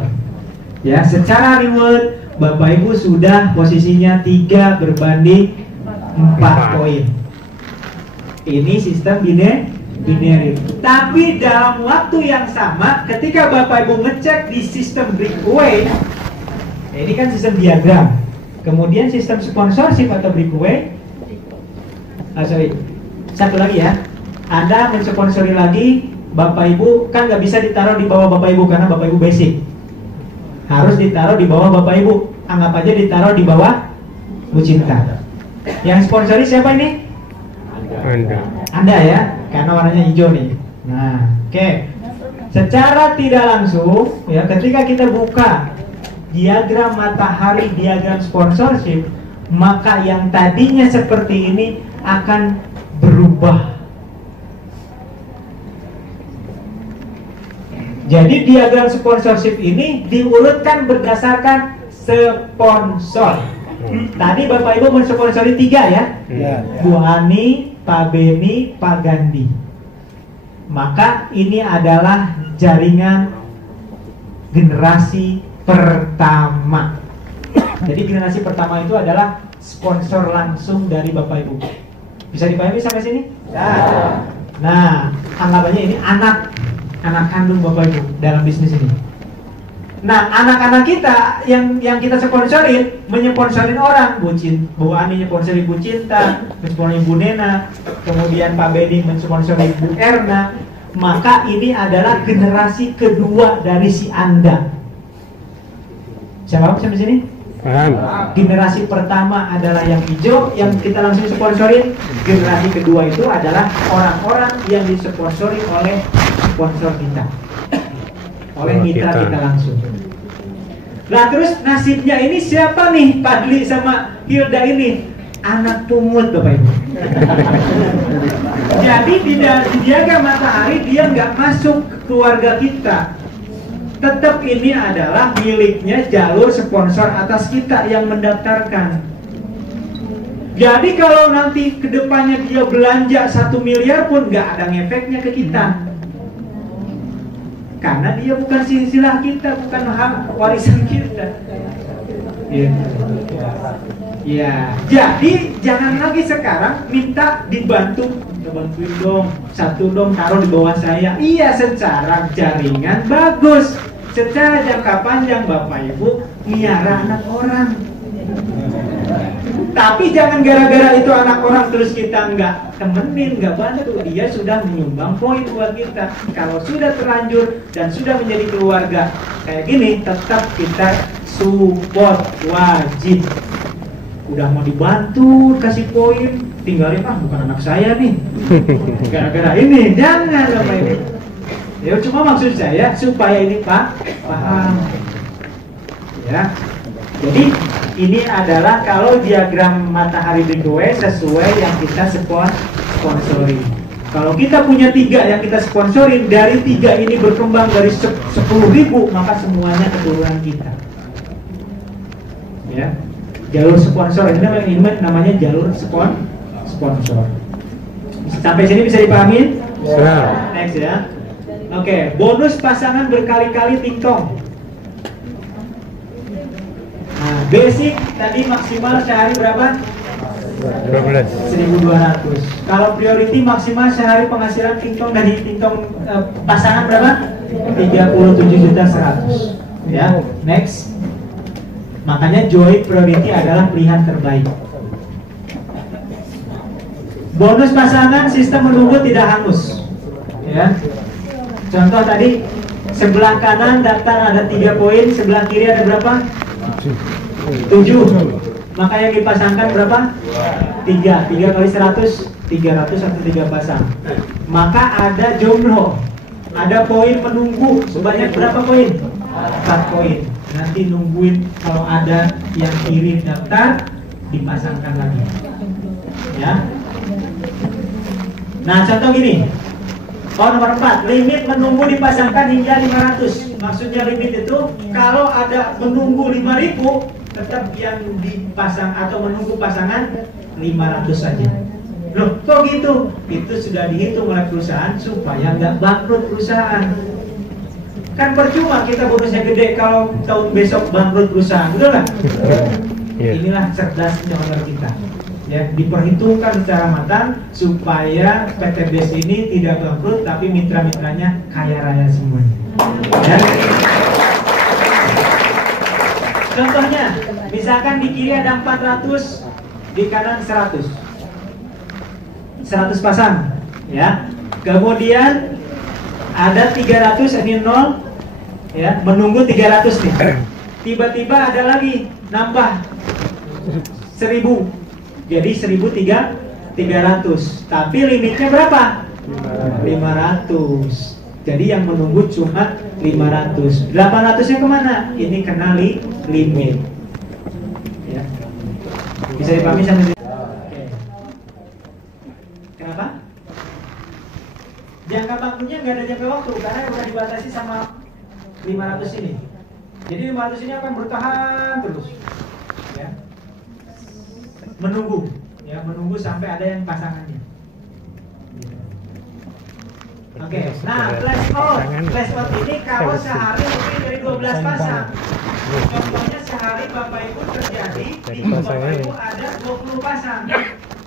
Ya, secara reward Bapak Ibu sudah posisinya 3 berbanding 4 poin. Ini sistem binary. Tapi dalam waktu yang sama, ketika Bapak Ibu ngecek di sistem breakaway, ini kan sistem diagram. Kemudian sistem sponsorship atau breakaway, satu lagi ya, Anda mensponsori lagi Bapak Ibu, kan nggak bisa ditaruh di bawah Bapak Ibu karena Bapak Ibu basic. Harus ditaruh di bawah Bapak Ibu. Anggap aja ditaruh di bawah Bu Cinta. Yang sponsori siapa ini? Anda ya, karena warnanya hijau nih. Nah, oke. Secara tidak langsung, ya, ketika kita buka diagram matahari, diagram sponsorship, maka yang tadinya seperti ini akan berubah. Jadi diagram sponsorship ini diurutkan berdasarkan sponsor. Tadi Bapak Ibu mensponsori 3 ya, Bu Ani, Pak Beni, Pak Gandhi. Maka ini adalah jaringan generasi pertama. Jadi generasi pertama itu adalah sponsor langsung dari Bapak Ibu. Bisa dipahami sampai sini? Nah, anggapannya ini anak kandung Bapak Ibu dalam bisnis ini. Nah, anak-anak kita yang kita sponsorin, menyponsorin orang, Bu Ani nyponsorin Bu Cinta, mensponsori Bu Nena, kemudian Pak Beni mensponsori Bu Erna, maka ini adalah generasi kedua dari si Anda. Bisa paham sampai sini? Paham. Generasi pertama adalah yang hijau, yang kita langsung sponsorin. Generasi kedua itu adalah orang-orang yang disponsori oleh sponsor kita, oleh mitra kita langsung. Nah, terus nasibnya ini siapa nih? Fadli sama Hilda ini anak pungut, Bapak Ibu. Jadi di diagram matahari dia nggak masuk ke keluarga kita. Tetap ini adalah miliknya jalur sponsor atas kita yang mendaftarkan. Jadi kalau nanti kedepannya dia belanja 1 miliar pun nggak ada ngefeknya ke kita. Karena dia bukan silsilah kita, bukan hak warisan kita. Ya, jadi jangan lagi sekarang minta bantuin dong, 1 dong taruh di bawah saya. Iya, secara jaringan bagus, secara jangka panjang Bapak Ibu miara anak orang. Tapi jangan gara-gara itu anak orang terus kita nggak temenin, nggak bantu. Dia sudah menyumbang poin buat kita. Kalau sudah terlanjur dan sudah menjadi keluarga kayak gini, tetap kita support, wajib. Udah mau dibantu kasih poin, tinggalin, bukan anak saya nih. Gara-gara ini, jangan Bapak Ibu. Ya cuma maksud saya supaya ini paham. Ya. Jadi ini adalah kalau diagram matahari breakaway sesuai yang kita sponsori. Kalau kita punya 3 yang kita sponsorin, dari 3 ini berkembang dari 10.000, maka semuanya keturunan kita. Ya, jalur sponsor ini namanya jalur sponsor. Sampai sini bisa dipahami? Next ya. Oke, bonus pasangan berkali-kali tingtong. Nah, basic tadi maksimal sehari berapa? 1.200. Kalau priority maksimal sehari penghasilan tingtong dari tingtong pasangan berapa? 37.100. Ya, next. Makanya joy priority adalah pilihan terbaik. Bonus pasangan sistem menunggu tidak hangus. Ya. Contoh tadi sebelah kanan daftar ada 3 poin, sebelah kiri ada berapa? 7. Maka yang dipasangkan berapa? 3 kali 100, 300 atau 3 pasang. Maka ada jomblo, ada poin menunggu sebanyak berapa poin? 4 poin. Nanti nungguin kalau ada yang kirim daftar dipasangkan lagi. Ya. Nah contoh gini. Nomor 4, limit menunggu dipasangkan hingga 500. Maksudnya limit itu kalau ada menunggu 5.000, tetap yang dipasang atau menunggu pasangan 500 saja. Loh, kok gitu? Itu sudah dihitung oleh perusahaan supaya nggak bangkrut perusahaan. Kan percuma kita bonusnya gede kalau tahun besok bangkrut perusahaan, betul nggak? Inilah cerdasnya owner kita. Ya, diperhitungkan secara matang supaya PT BES ini tidak bangkrut tapi mitra-mitranya kaya raya semuanya. Ya. Contohnya, misalkan di kiri ada 400, di kanan 100. 100 pasang, ya. Kemudian ada 300 ini 0, ya, menunggu 300 nih. Tiba-tiba ada lagi nambah 1.000. Jadi 1.300, tapi limitnya berapa? 500. Jadi yang menunggu cuma 500. 800-nya kemana? Ini kena limit. Ya. Bisa dipahami sampai sini? Oke. Kenapa? Jangka waktunya nggak ada jangka waktu karena udah dibatasi sama 500 ini. Jadi 500 ini akan bertahan terus. Ya. Menunggu, ya, menunggu sampai ada yang pasangannya. Oke, nah flash out ini kalau sehari lebih dari 12 pasang. Contohnya sehari Bapak Ibu terjadi di Bapak Ibu ada 20 pasang.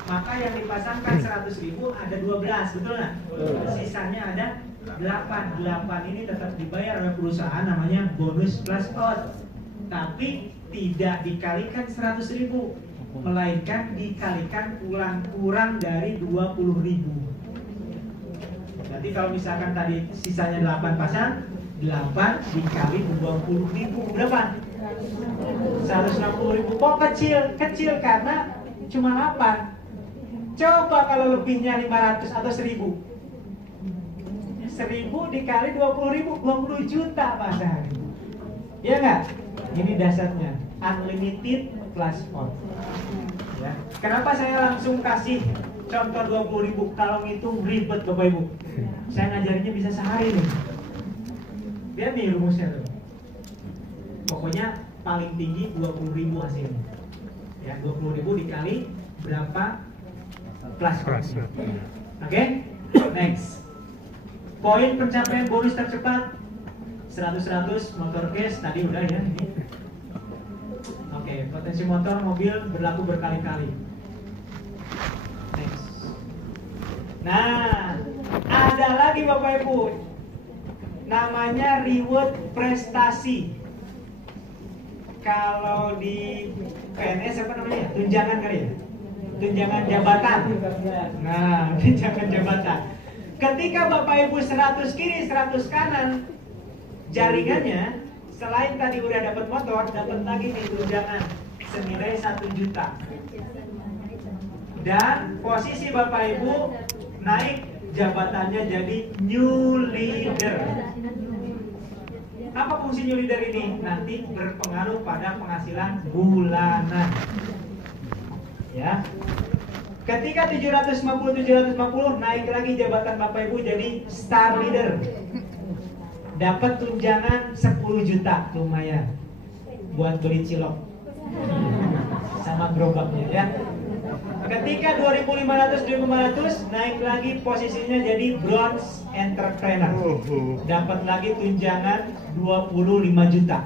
Maka yang dipasangkan 100.000 ada 12, betul nggak? Sisanya ada 8 ini tetap dibayar oleh perusahaan, namanya bonus flash out. Tapi tidak dikalikan 100.000, melainkan dikalikan kurang dari 20.000. Berarti kalau misalkan tadi sisanya 8 pasang, 8 dikali 20.000 berapa? 160.000. Kok kecil karena cuma 8. Coba kalau lebihnya 500 atau 1.000. 1.000 dikali 20.000, 20 juta Pak sehari. Iya nggak? Ini dasarnya unlimited flash out. Ya. Kenapa saya langsung kasih contoh 20.000? Kalau ngitung ribet Bapak Ibu. Saya ngajarinnya bisa sehari nih. Lihat nih rumusnya tuh. Pokoknya paling tinggi 20.000 hasilnya. Ya, 20.000 dikali berapa flash out. Oke? Next. Poin pencapaian bonus tercepat 100 motor case tadi udah ya ini. Oke, potensi motor mobil berlaku berkali-kali. Next. Nah, ada lagi Bapak Ibu. namanya reward prestasi. Kalau di PNS apa namanya? Tunjangan kali ya? Tunjangan jabatan. Nah, tunjangan jabatan. Ketika Bapak Ibu 100 kiri 100 kanan jaringannya, selain tadi udah dapat motor, dapat lagi nih tunjangan senilai 1 juta. Dan posisi Bapak Ibu naik jabatannya jadi new leader. Apa fungsi new leader ini? Nanti berpengaruh pada penghasilan bulanan. Ya. Ketika 750 naik lagi jabatan Bapak Ibu jadi star leader. Dapat tunjangan 10 juta, lumayan buat beli cilok sama gerobaknya ya. Ketika 2500 naik lagi posisinya jadi bronze entrepreneur. Dapat lagi tunjangan 25 juta.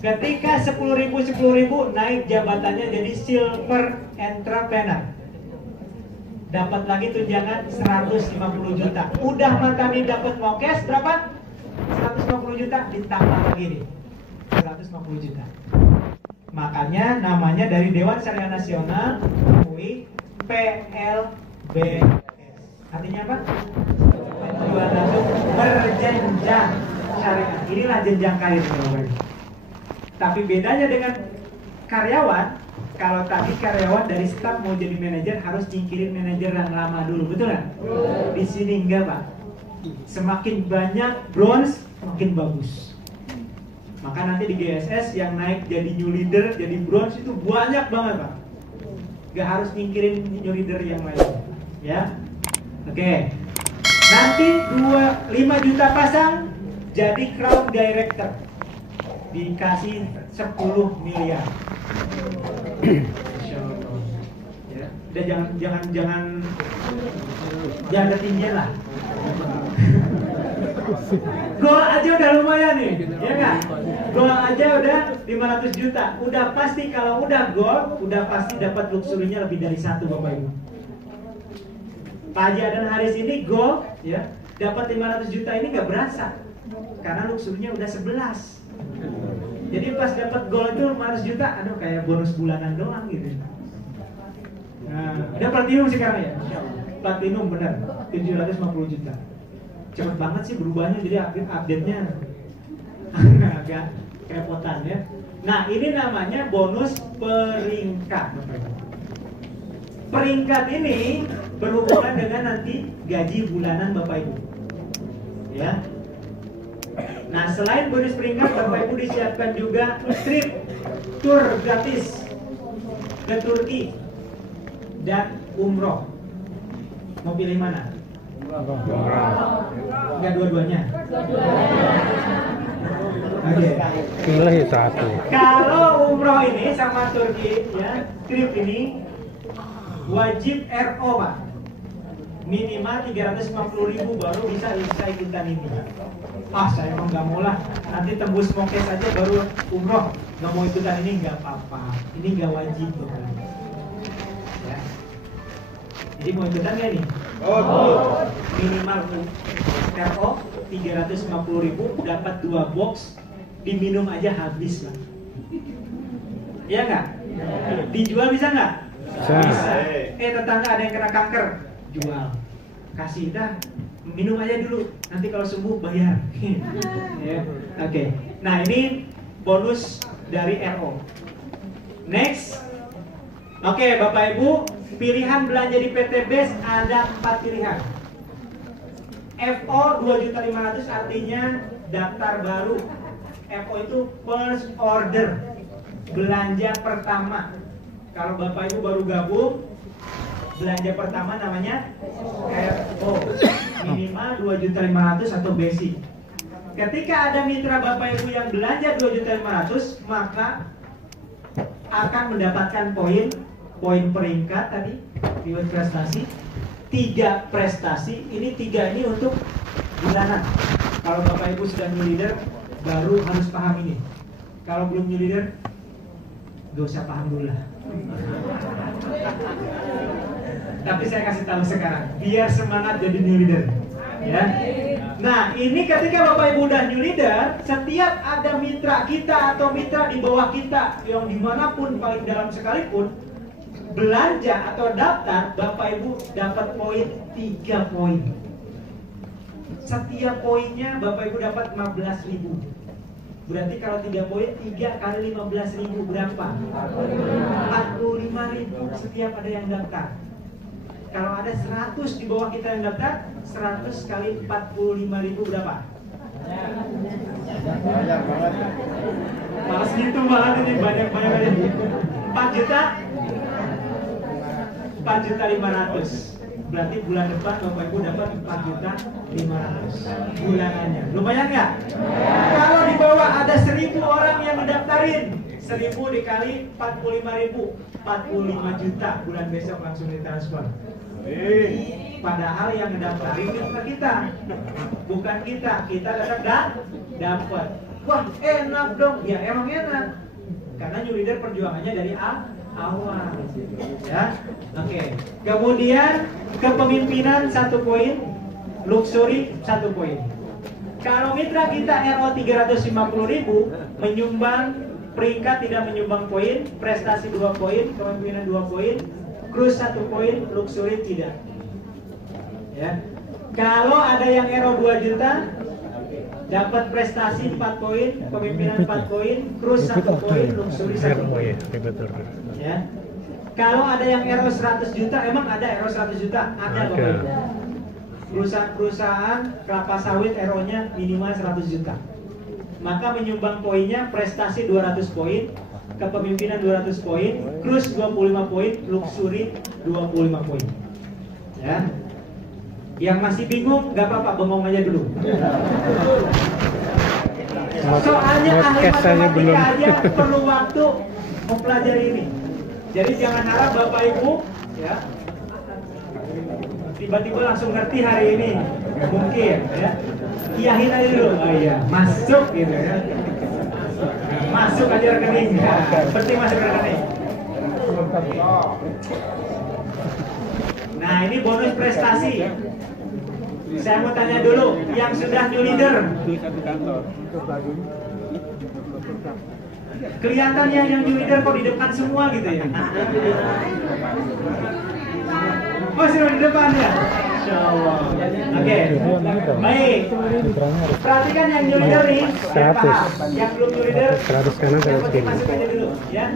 Ketika 10.000 naik jabatannya jadi silver entrepreneur. Dapat lagi tunjangan 150 juta. Udah mantap dapat mokes berapa? 150 juta ditambah lagi nih 150 juta. Makanya namanya dari Dewan Syariah Nasional UI PLBS. Artinya apa? Penjualan langsung berjenjang syariah. Inilah jenjang karir. Tapi bedanya dengan karyawan, kalau tadi karyawan dari staf mau jadi manajer harus nyingkirin manajer yang lama dulu, betul nggak? Di sini enggak, Pak. Semakin banyak bronze, makin bagus. Maka nanti di GSS yang naik jadi new leader, jadi bronze itu banyak banget, Pak. Gak harus nyingkirin new leader yang lain, ya. Oke. Nanti 5 juta pasang jadi crown director. Dikasih 10 miliar. Ya, dan jangan ada tinggian lah. Gol aja udah lumayan nih, ya nggak? Gol aja udah 500 juta. Udah pasti kalau udah gol, udah pasti dapat luxurinya lebih dari 1, Bapak Ibu. Pak Haji Adan Haris ini gol, ya, dapat 500 juta ini nggak berasa, karena luxurinya udah 11. Jadi pas dapat gol itu 500 juta, aduh kayak bonus bulanan doang gitu. Nah, udah platinum sekarang ya? Platinum bener, 750 juta. Cepet banget sih berubahnya, jadi update-nya agak kerepotan ya. Nah, ini namanya bonus peringkat. Peringkat ini berhubungan dengan nanti gaji bulanan Bapak Ibu. Ya. Nah, selain bonus peringkat, Bapak Ibu disiapkan juga trip tour gratis ke Turki dan umroh. Mau pilih mana? Enggak dua-duanya. Oke. Pilih satu. Kalau umroh ini sama Turki ya, trip ini wajib RO, Pak. Minimal 350.000 baru bisa ikutan ini. Saya emang nggak mau lah, nanti tembus mokes aja baru umroh, nggak mau ikutan ini nggak apa-apa, ini nggak wajib loh. Ya. Jadi mau ikutan nggak nih? Minimal RO 350.000 dapat 2 box, diminum aja habis lah. Iya nggak? Dijual bisa nggak? Bisa. Tetangga ada yang kena kanker, jual, kasih dah. Minum aja dulu, nanti kalau sembuh bayar. Ya, oke. Nah, ini bonus dari RO. Next. Oke, Bapak Ibu, pilihan belanja di PT BES ada 4 pilihan. FO 2.500.000 artinya daftar baru. FO itu first order, belanja pertama. Kalau Bapak Ibu baru gabung, belanja pertama namanya RO, minimal 2.500.000 atau basic. Ketika ada mitra Bapak Ibu yang belanja 2.500.000, maka akan mendapatkan poin peringkat tadi, reward prestasi, 3 prestasi. Ini 3 ini untuk bulanan. Kalau Bapak Ibu sudah new leader, baru harus paham ini. Kalau belum new leader, gak usah paham dulu lah. Tapi saya kasih tahu sekarang, biar semangat jadi new leader, ya. Nah, ini ketika Bapak Ibu dan new leader, setiap ada mitra kita atau mitra di bawah kita yang dimanapun paling dalam sekalipun belanja atau daftar, Bapak Ibu dapat poin 3 poin. Setiap poinnya Bapak Ibu dapat 15.000. Berarti kalau 3 poin, 3 kali 15.000 berapa? 45.000 setiap ada yang daftar. Kalau ada 100 di bawah kita yang daftar, 100 kali 45.000 berapa? Banyak banget. Malas gitu banget ini, banyak-banyak aja. 4 juta? 4.500.000. Berarti bulan depan Bapak Ibu dapat 4.500.000 bulanannya. Lumayan nggak? Kalau di bawah ada 1.000 orang yang mendaftarin, 1.000 dikali 45.000, 45 juta bulan besok langsung ditransfer. Padahal yang mendaftarin itu kita, bukan kita dapat. Wah, enak dong. Ya emang enak. Karena new leader perjuangannya dari awal. Ya. Oke. Kemudian kepemimpinan 1 poin, luxury 1 poin. Kalau mitra kita RO 350.000 menyumbang peringkat tidak menyumbang poin, prestasi 2 poin, kepemimpinan 2 poin, cruise 1 poin, luxury tidak. Ya. Kalau ada yang RO 2 juta dapat prestasi 4 poin, kepemimpinan 4 poin, cruise 1 poin, luxury 1 poin. Ya. Kalau ada yang RO 100 juta, emang ada RO 100 juta? Ada Bapak Ibu. Perusahaan kelapa sawit RO-nya minimal 100 juta. Maka menyumbang poinnya prestasi 200 poin, kepemimpinan 200 poin, cruise 25 poin, luxury 25 poin. Ya. Yang masih bingung, gak apa-apa, bengong aja dulu. Soalnya ahli matematika aja perlu waktu mempelajari ini. Jadi jangan harap Bapak Ibu ya tiba-tiba langsung ngerti hari ini. Mungkin ya. Iyahin aja dulu. Oh iya, masuk gitu ya. Masuk aja rekening. Ya. Penting masuk rekening. Nah, ini bonus prestasi. Saya mau tanya dulu, yang sudah new leader, kelihatannya yang new leader kok di depan semua gitu ya? Oh, sudah di depan ya? Insyaallah. Oke. Baik. Perhatikan yang new leader nih, 100. yang belum new leader 100 kanan 100 kiri. masuk aja dulu ya.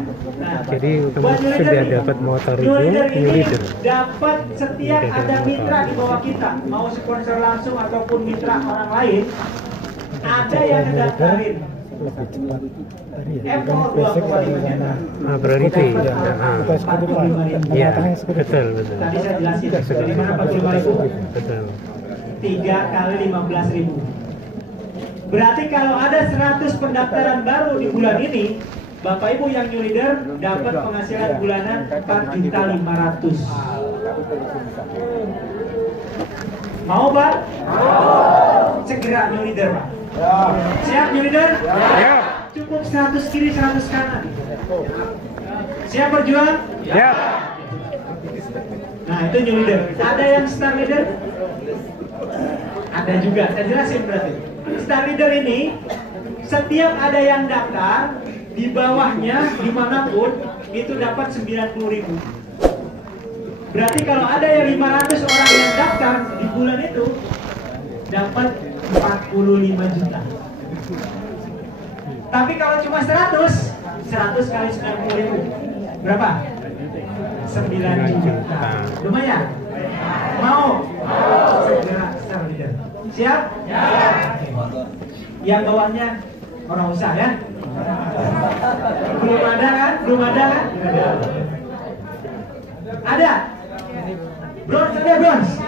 Nah, Jadi sudah dapat motor itu new leader. Dapat setiap ada mitra di bawah kita, mau sponsor langsung ataupun mitra orang lain, ada yang mendaftarin. Lebih cepat tadi ya. FO 2,5 Priority. Kita eksekutif Iya, tengah-tengah eksekutif. betul. Tadi saya jelasin dari mana 45.000, Betul. 3 kali 15.000. Berarti kalau ada 100 pendaftaran baru di bulan ini, Bapak Ibu yang new leader dapat penghasilan bulanan 4.500.000. Mau Pak? Segera new leader Pak. Siap new leader? Ya. Cukup 100 kiri 100 kanan. Siap berjuang? Ya. Nah itu new leader. Ada yang star leader? Ada juga. Saya jelasin berarti. Star leader ini setiap ada yang daftar di bawahnya dimanapun itu dapat 90.000. Berarti kalau ada yang 500 orang yang daftar di bulan itu dapat 45 juta. Tapi kalau cuma 100 kali 90.000 berapa? 9 juta. Lumayan? Mau? Segera star leader. Siap? Ya. Yang bawahnya orang usaha ya? Belum ada kan? Ada? Bronze ada bronze?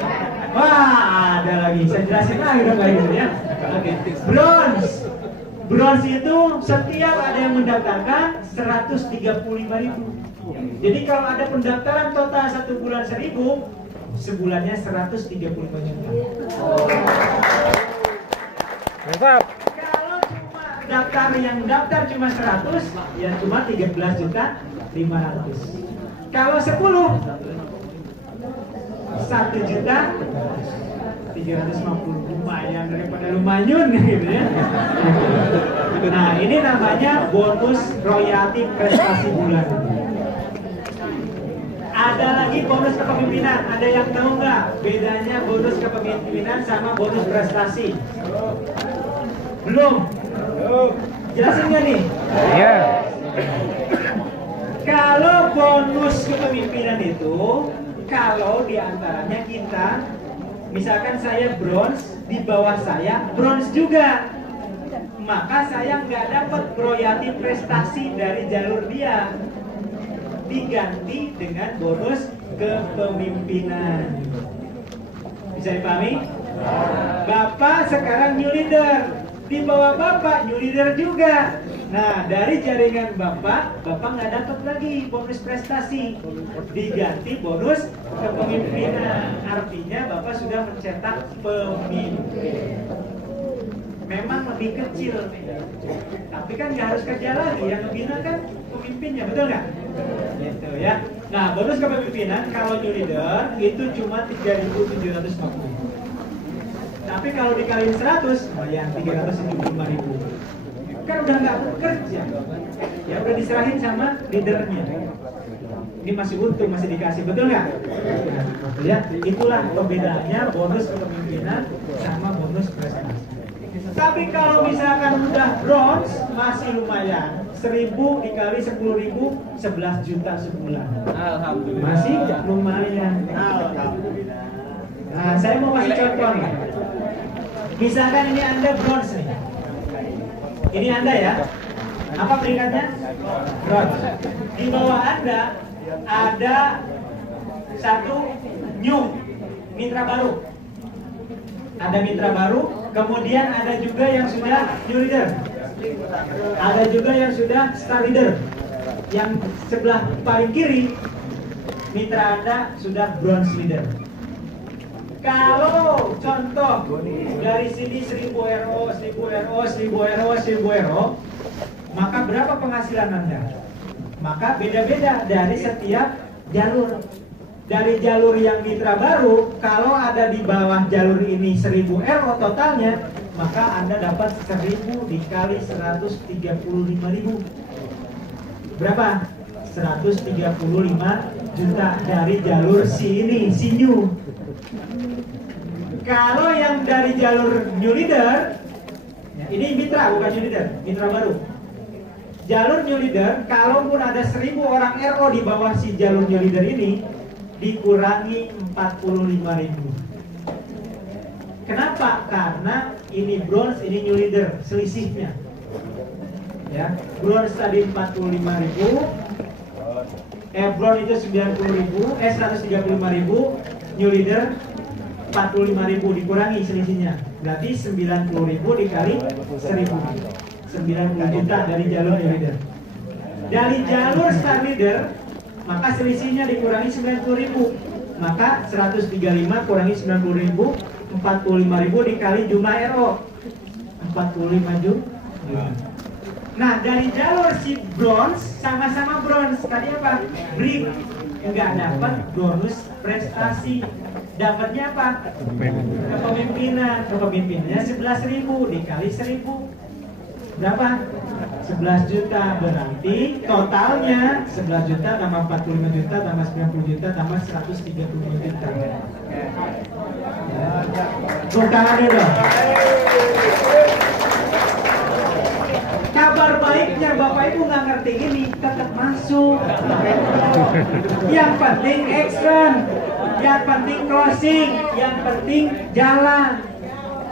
Wah, ada lagi. Saya jelasin lagi dong kayak gitu ya. Oke. Bronze itu setiap ada yang mendaftarkan 135.000. Jadi kalau ada pendaftaran total 1 bulan 1.000, sebulannya 135 juta. Mantap. Kalau cuma daftar cuma 100, ya cuma 13.500.000. Kalau 10, 1.300.000. 350 lumayan daripada lumayan gitu ya. Nah, ini namanya bonus royalti prestasi bulanan. Ada lagi bonus kepemimpinan. Ada yang tahu nggak bedanya bonus kepemimpinan sama bonus prestasi? Belum? Jelasin nggak nih? Iya. Kalau bonus kepemimpinan itu, kalau diantaranya kita, misalkan saya bronze, di bawah saya bronze juga, maka saya nggak dapat royalti prestasi dari jalur dia, diganti dengan bonus kepemimpinan. Bisa dipahami? Bapak sekarang new leader, di bawah Bapak new leader juga. Nah, dari jaringan Bapak nggak dapat lagi bonus prestasi, diganti bonus kepemimpinan. Artinya Bapak sudah mencetak pemimpin. Memang lebih kecil, tapi kan nggak harus kerja lagi, yang membina kan pemimpinnya, betul nggak? Gitu ya. Nah, bonus kepemimpinan kalau new leader itu cuma 3.750. Tapi kalau dikaliin 100, yang 375.000. Kan udah nggak bekerja, ya udah diserahin sama leadernya. Ini masih untung, masih dikasih, betul nggak? Ya, itulah perbedaannya bonus kepemimpinan sama bonus prestasi. Tapi kalau misalkan udah bronze, masih lumayan. 1.000 dikali 10.000, 11 juta sebulan. Alhamdulillah. Masih lumayan. Alhamdulillah. Nah, saya mau kasih contoh nih. Misalkan ini Anda bronze nih. Ini Anda ya. Apa peringkatnya? Bronze. Di bawah Anda ada satu new mitra baru. Ada mitra baru, kemudian ada juga yang sudah new leader. Ada juga yang sudah star leader. Yang sebelah paling kiri, mitra Anda sudah bronze leader. Kalau contoh dari sini 1.000 RO, 1.000 RO, 1.000 RO, 1.000 RO, maka berapa penghasilan Anda? Maka beda-beda dari setiap jalur. Dari jalur yang mitra baru, kalau ada di bawah jalur ini 1.000 RO totalnya, maka Anda dapat 1.000 dikali 135.000. Berapa? 135 juta dari jalur si ini, si new. Kalau yang dari jalur new leader, ini mitra bukan new leader, mitra baru. Jalur new leader, kalaupun ada 1.000 orang RO di bawah si jalur new leader ini, dikurangi 45.000. Kenapa? Karena ini bronze, ini new leader, selisihnya. Ya, bronze tadi 45.000, bronze itu 90.000, 135.000, new leader 45.000 dikurangi selisihnya, berarti 90.000 dikali 1.000, 90 juta dari jalur new leader. Dari jalur star leader, maka selisihnya dikurangi 90.000, maka 135 kurangi 90.000, 45.000 dikali jumlah RO, 45 juta. Nah, dari jalur si bronze, sama-sama bronze, tadi apa? Brick, nggak dapat bonus prestasi. Dapatnya apa? Kepemimpinan. Kepemimpinannya 11.000 dikali 1.000. Berapa? 11 juta. Berarti totalnya 11 juta tambah 45 juta tambah 90 juta tambah 135 juta. Tepuk tangannya dong. Kabar baiknya Bapak Ibu nggak ngerti ini, tetap masuk. Yang penting action, yang penting closing, yang penting jalan.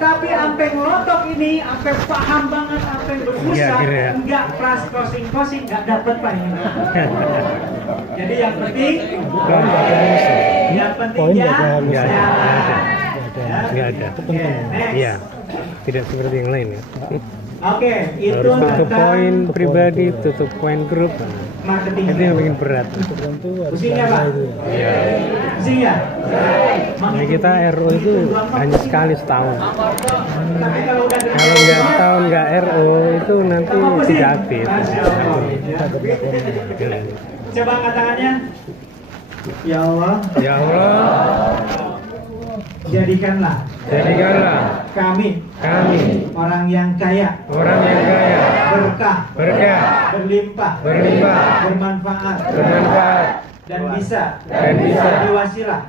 Tapi sampai ngelotok ini, sampai paham banget, sampai berpusat, enggak plus closing nggak dapet Pak ini. Jadi yang penting jalan. Nggak ada. Iya, tidak seperti yang lain ya. Oke, itu harus tutup poin pribadi, tutup poin grup. Marketing. Itu yang bikin berat. Pusing ya Pak? Iya. Pusing ya? Nah, kita RO itu hanya sekali setahun. Tapi kalau nggak setahun nggak RO itu nanti tidak aktif. Coba angkat tangannya. Ya Allah. Ya Allah. Jadikanlah kami orang yang kaya, berkah, berlimpah, bermanfaat, dan bisa menjadi wasilah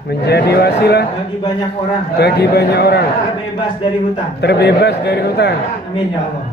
bagi banyak orang terbebas dari hutang. Amin ya Allah.